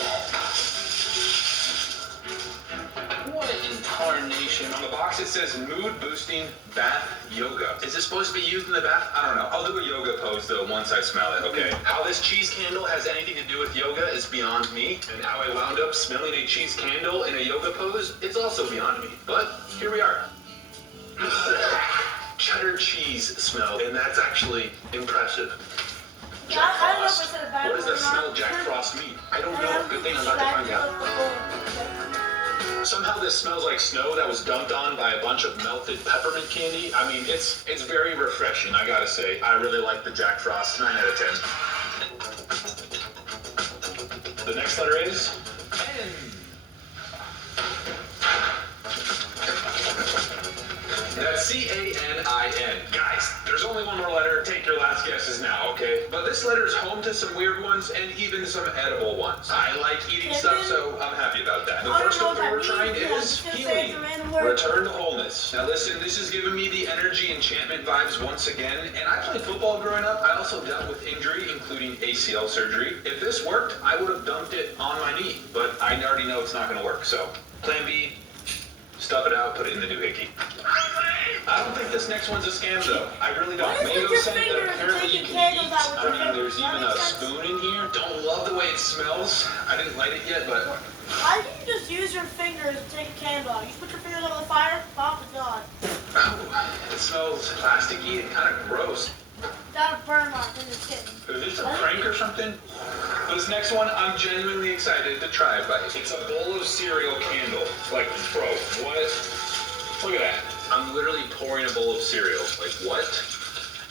in tarnation information. On the box it says mood boosting bath yoga. Is it supposed to be used in the bath? I don't know. I'll do a yoga pose though once I smell it, okay? How this cheese candle has anything to do with yoga is beyond me. And how I wound up smelling a cheese candle in a yoga pose, it's also beyond me. But here we are. Cheddar cheese smell, and that's actually impressive. Jack Frost. What does that smell Jack Frost mean? I don't know. Good thing I'm about to find out. Somehow this smells like snow that was dumped on by a bunch of melted peppermint candy. I mean, it's very refreshing, I gotta say. I really like the Jack Frost, 9 out of 10. The next letter is N. That's C-A-N-I-N. Guys, there's only one more letter. Take your last guesses now, okay? But this letter is home to some weird ones and even some edible ones. I like eating stuff, so I'm happy about that. The first one we're trying is healing. Return to wholeness. Now listen, this is giving me the energy enchantment vibes once again. And I played football growing up. I also dealt with injury, including ACL surgery. If this worked, I would have dumped it on my knee. But I already know it's not going to work, so plan B. Stuff it out, put it in the doohickey. I don't think this next one's a scam though. I really don't. Mango scent that apparently you can eat. I mean, there's even a spoon in here. Don't love the way it smells. I didn't light it yet, but... Why don't you just use your fingers to take a candle out? You put your fingers over the fire, pop, it's gone. Oh, it smells plasticky and kind of gross. Got a burn mark in the skin. Is this a prank or something? This next one, I'm genuinely excited to try it, but it's a bowl of cereal candle. Like, bro, what? Look at that. I'm literally pouring a bowl of cereal. Like, what?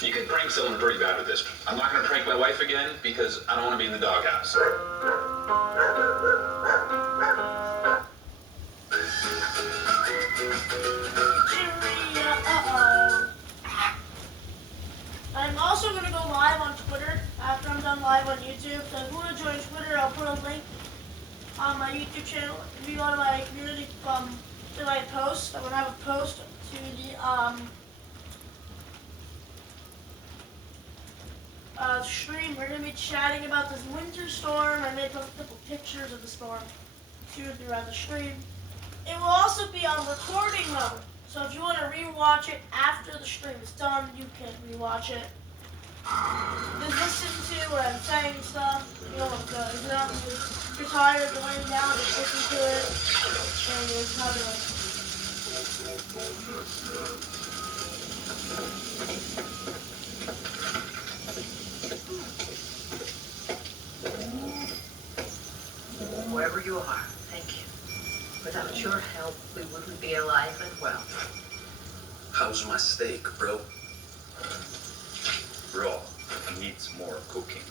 You could prank someone pretty bad with this. I'm not gonna prank my wife again because I don't want to be in the doghouse. I'm also going to go live on Twitter after I'm done live on YouTube. So if you want to join Twitter, I'll put a link on my YouTube channel. If you go to my community, to my post, I'm going to have a post to the stream. We're going to be chatting about this winter storm. I made a couple pictures of the storm throughout the stream. It will also be on recording mode. So if you want to rewatch it after the stream is done, you can rewatch it. Just listen to what I'm saying and stuff. You know what goes. If you're tired of laying down, just listen to it. And it's not Wherever you are, thank you. Without your help, we wouldn't be alive and well. How's my steak, bro? Raw. Needs more cooking.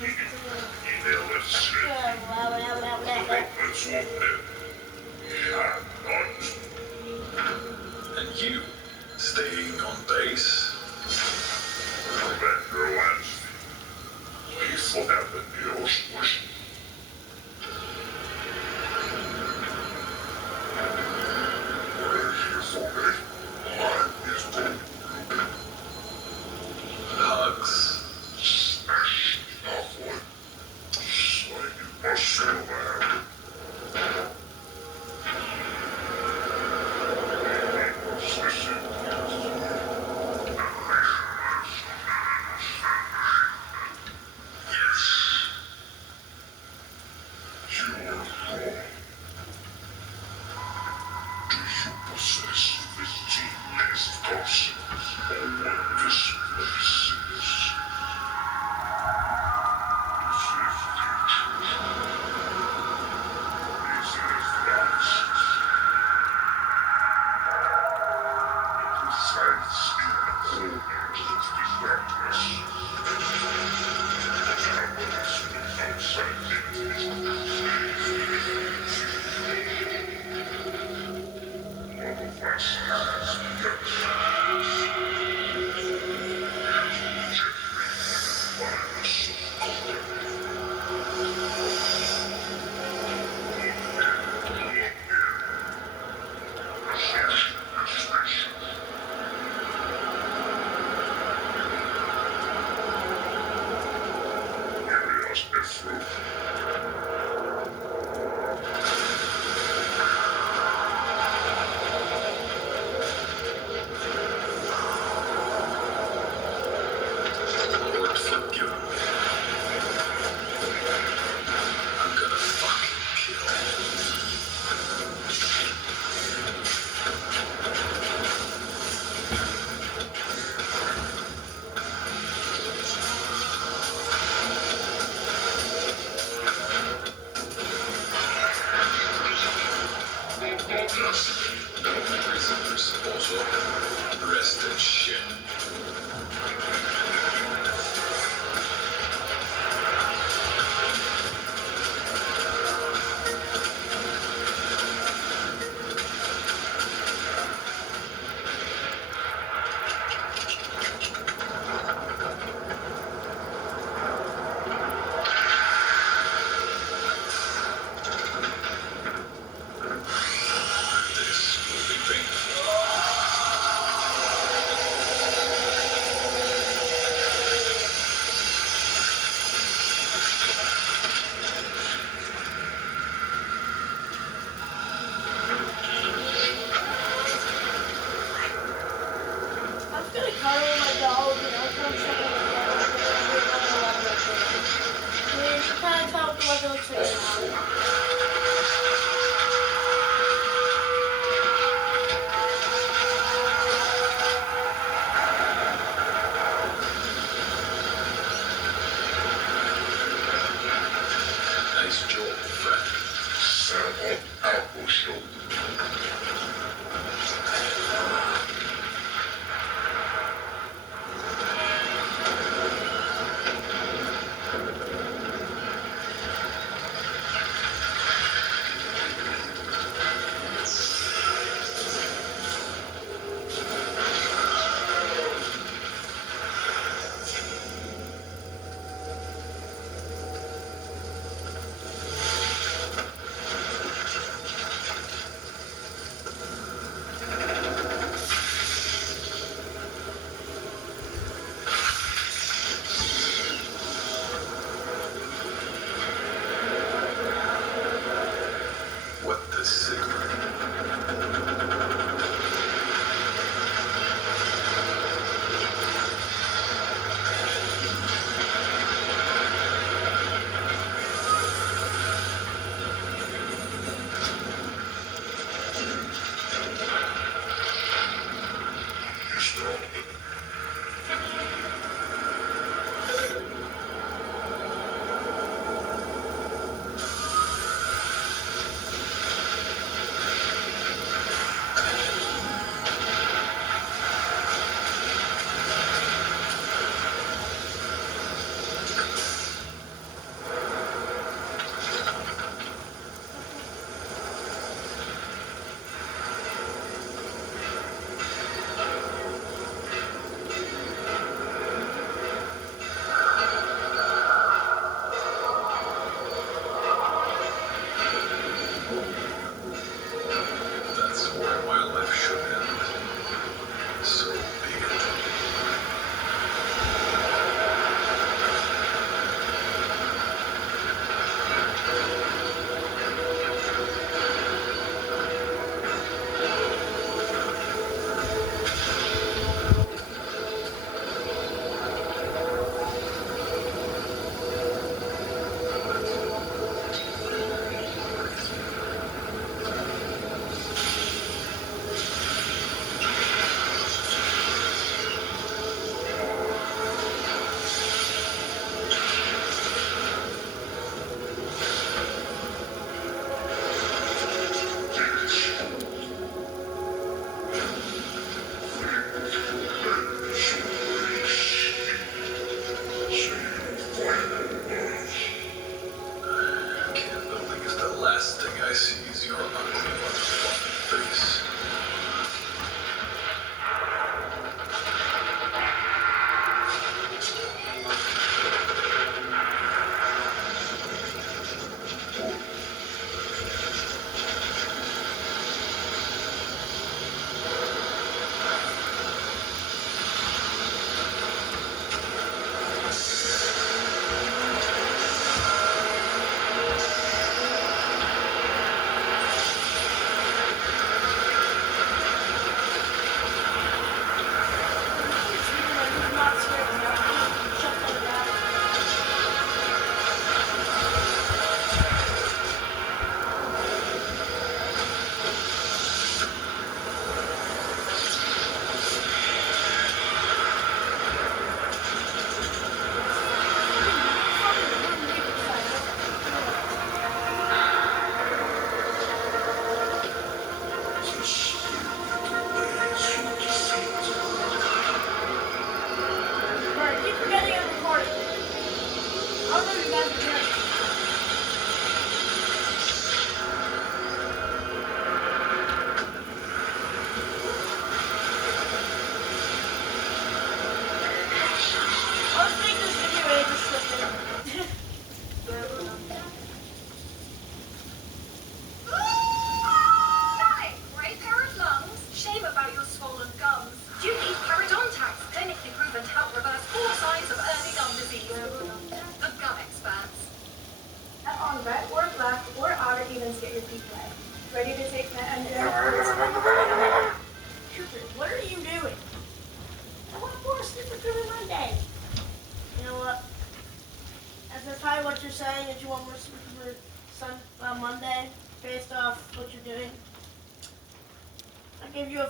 And you, staying on base? Commander West, please have the news. Hugs. Smash awful. Like a silver. you're saying that you want more sleep for Monday, based off what you're doing. I'll give you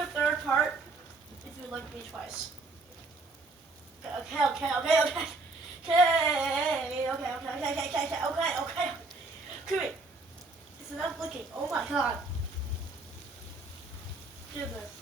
a third part if you like me twice. Okay. Come here. It's enough licking. Oh my god. Goodness.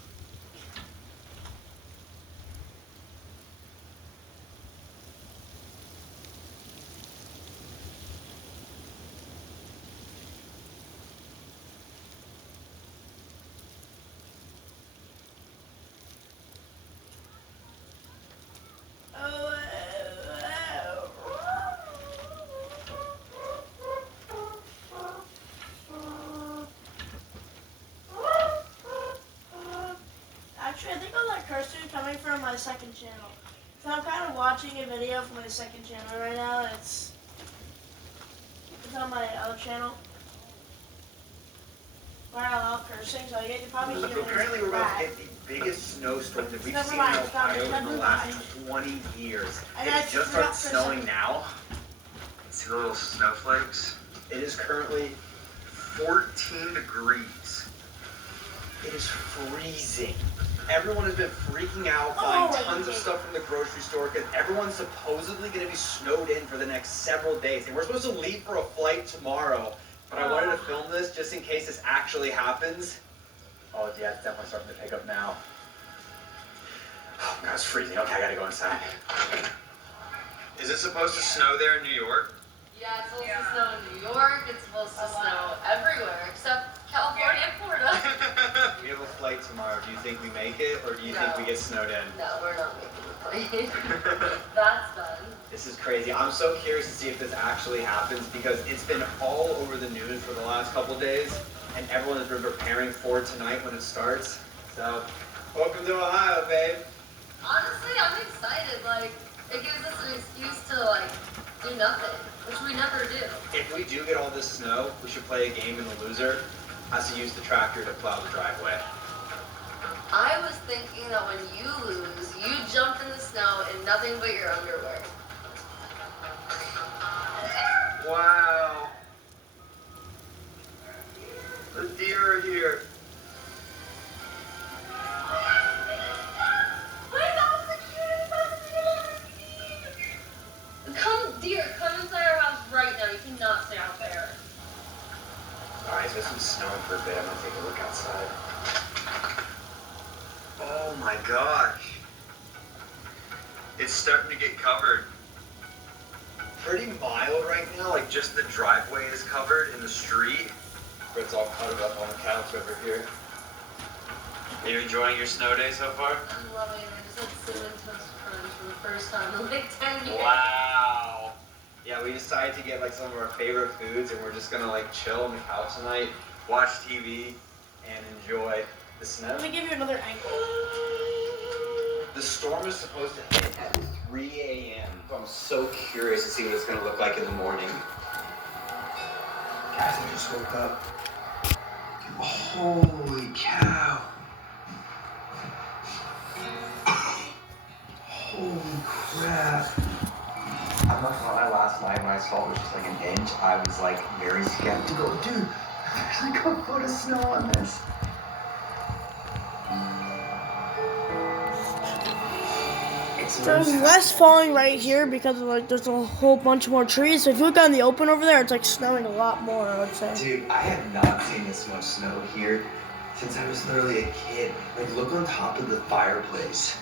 Actually, I think I like cursing coming from my second channel. So I'm kind of watching a video from my second channel right now, and it's on my other channel where I love cursing. So you can probably hear So it. currently we're about to hit the biggest snowstorm that we've seen in Ohio in the last 20 years. And It just started for a snowing second. now. See the little snowflakes? It is currently 14 degrees. It is freezing. Everyone has been freaking out, buying tons of stuff from the grocery store because everyone's supposedly going to be snowed in for the next several days. And we're supposed to leave for a flight tomorrow, but I wanted to film this just in case this actually happens. Oh yeah, it's definitely starting to pick up now. Oh god, it's freezing. Okay, I gotta go inside. Is it supposed to snow there in New York? Yeah, it's supposed to snow in New York. It's supposed to snow everywhere except California and Florida. We have a flight tomorrow. Do you think we make it, or do you think we get snowed in? No, we're not making the flight. That's done. This is crazy. I'm so curious to see if this actually happens because it's been all over the news for the last couple days, and everyone has been preparing for tonight when it starts. So, welcome to Ohio, babe. Honestly, I'm excited. Like, it gives us an excuse to, do nothing, which we never do. If we do get all this snow, we should play a game, and the loser has to use the tractor to plow the driveway. I was thinking that when you lose, you jump in the snow in nothing but your underwear. Wow. The deer are here. Come inside our house right now. You cannot stay out there. Alright, so it's been snowing for a bit. I'm gonna take a look outside. Oh my gosh. It's starting to get covered. Pretty mild right now, like just the driveway is covered in the street. But it's all covered up on the couch over here. Are you enjoying your snow day so far? I'm loving it. I just had cinnamon toast crunch for the first time in like 10 years. Wow. Yeah, we decided to get some of our favorite foods, and we're just gonna chill on the couch tonight, watch TV, and enjoy the snow. Let me give you another angle. The storm is supposed to hit at 3 a.m. So I'm so curious to see what it's gonna look like in the morning. Guys, I just woke up. Holy cow. Holy crap. I'm not gonna lie, last night when I saw it was just an inch, I was very skeptical. Dude, there's a foot of snow on this. There's less falling right here because there's a whole bunch more trees. So if you look out in the open over there, it's snowing a lot more, I would say. Dude, I have not seen this much snow here since I was literally a kid. Look on top of the fireplace.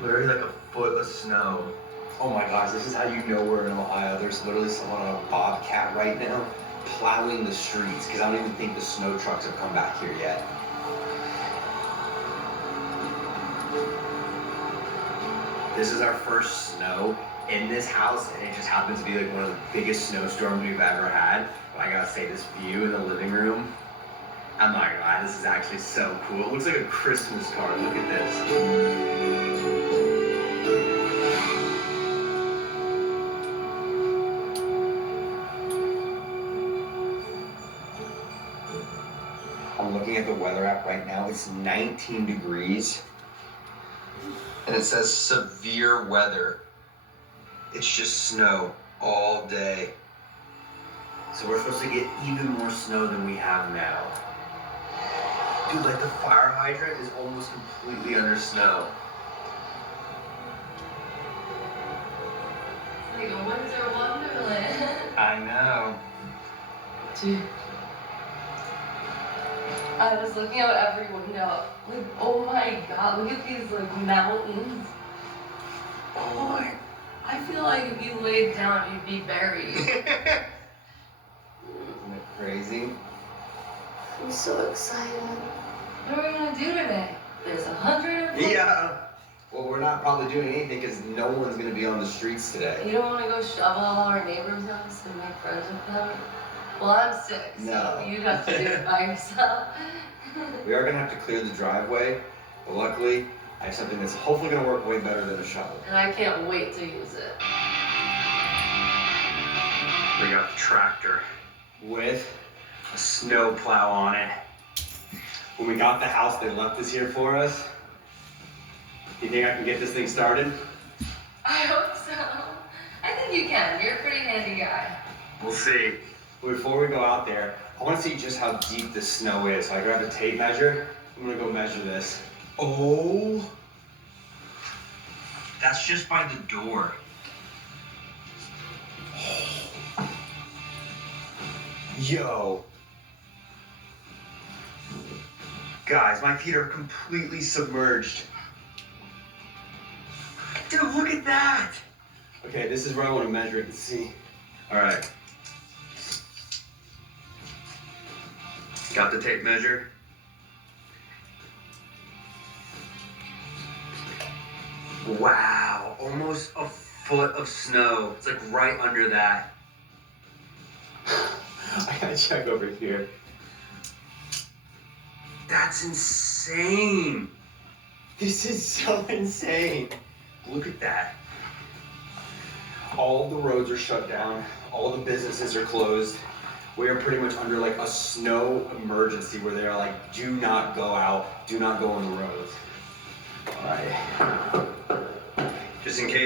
Literally a foot of snow. Oh my gosh, this is how you know we're in Ohio. There's literally someone on a bobcat right now plowing the streets because I don't even think the snow trucks have come back here yet. This is our first snow in this house, and it just happens to be one of the biggest snowstorms we've ever had. But I gotta say, this view in the living room, I'm not gonna lie, this is actually so cool. It looks like a Christmas card. Look at this. I'm looking at the weather app right now. It's 19 degrees. And it says severe weather. It's just snow. all day. So we're supposed to get even more snow than we have now. Dude, like the fire hydrant is almost completely under snow. Like a winter wonderland. I know. Dude. I was looking out every window. Like, oh my god, look at these like mountains. Oh my. I feel like if you laid down, you'd be buried. Isn't it crazy? I'm so excited. What are we gonna do today? There's 100 of them. Yeah. Well, we're not probably doing anything because no one's gonna be on the streets today. You don't want to go shovel all our neighbors' house and make friends with them? Well, I'm sick, so No. you'd have to do it by yourself. We are gonna have to clear the driveway, but luckily, I have something that's hopefully gonna work way better than a shovel. And I can't wait to use it. We got the tractor with a snow plow on it. When we got the house, they left this here for us. You think I can get this thing started? I hope so. I think you can. You're a pretty handy guy. We'll see. But before we go out there, I want to see just how deep this snow is. So I grabbed a tape measure. I'm gonna go measure this. Oh, that's just by the door. Yo. Guys, my feet are completely submerged. Dude, look at that! Okay, this is where I want to measure it and see. Alright. Got the tape measure. Wow, almost a foot of snow. It's like right under that. I gotta check over here. That's insane. This is so insane. Look at that. All the roads are shut down. All the businesses are closed. We are pretty much under like a snow emergency where they're like, do not go out, do not go on the roads. All right. Just in case.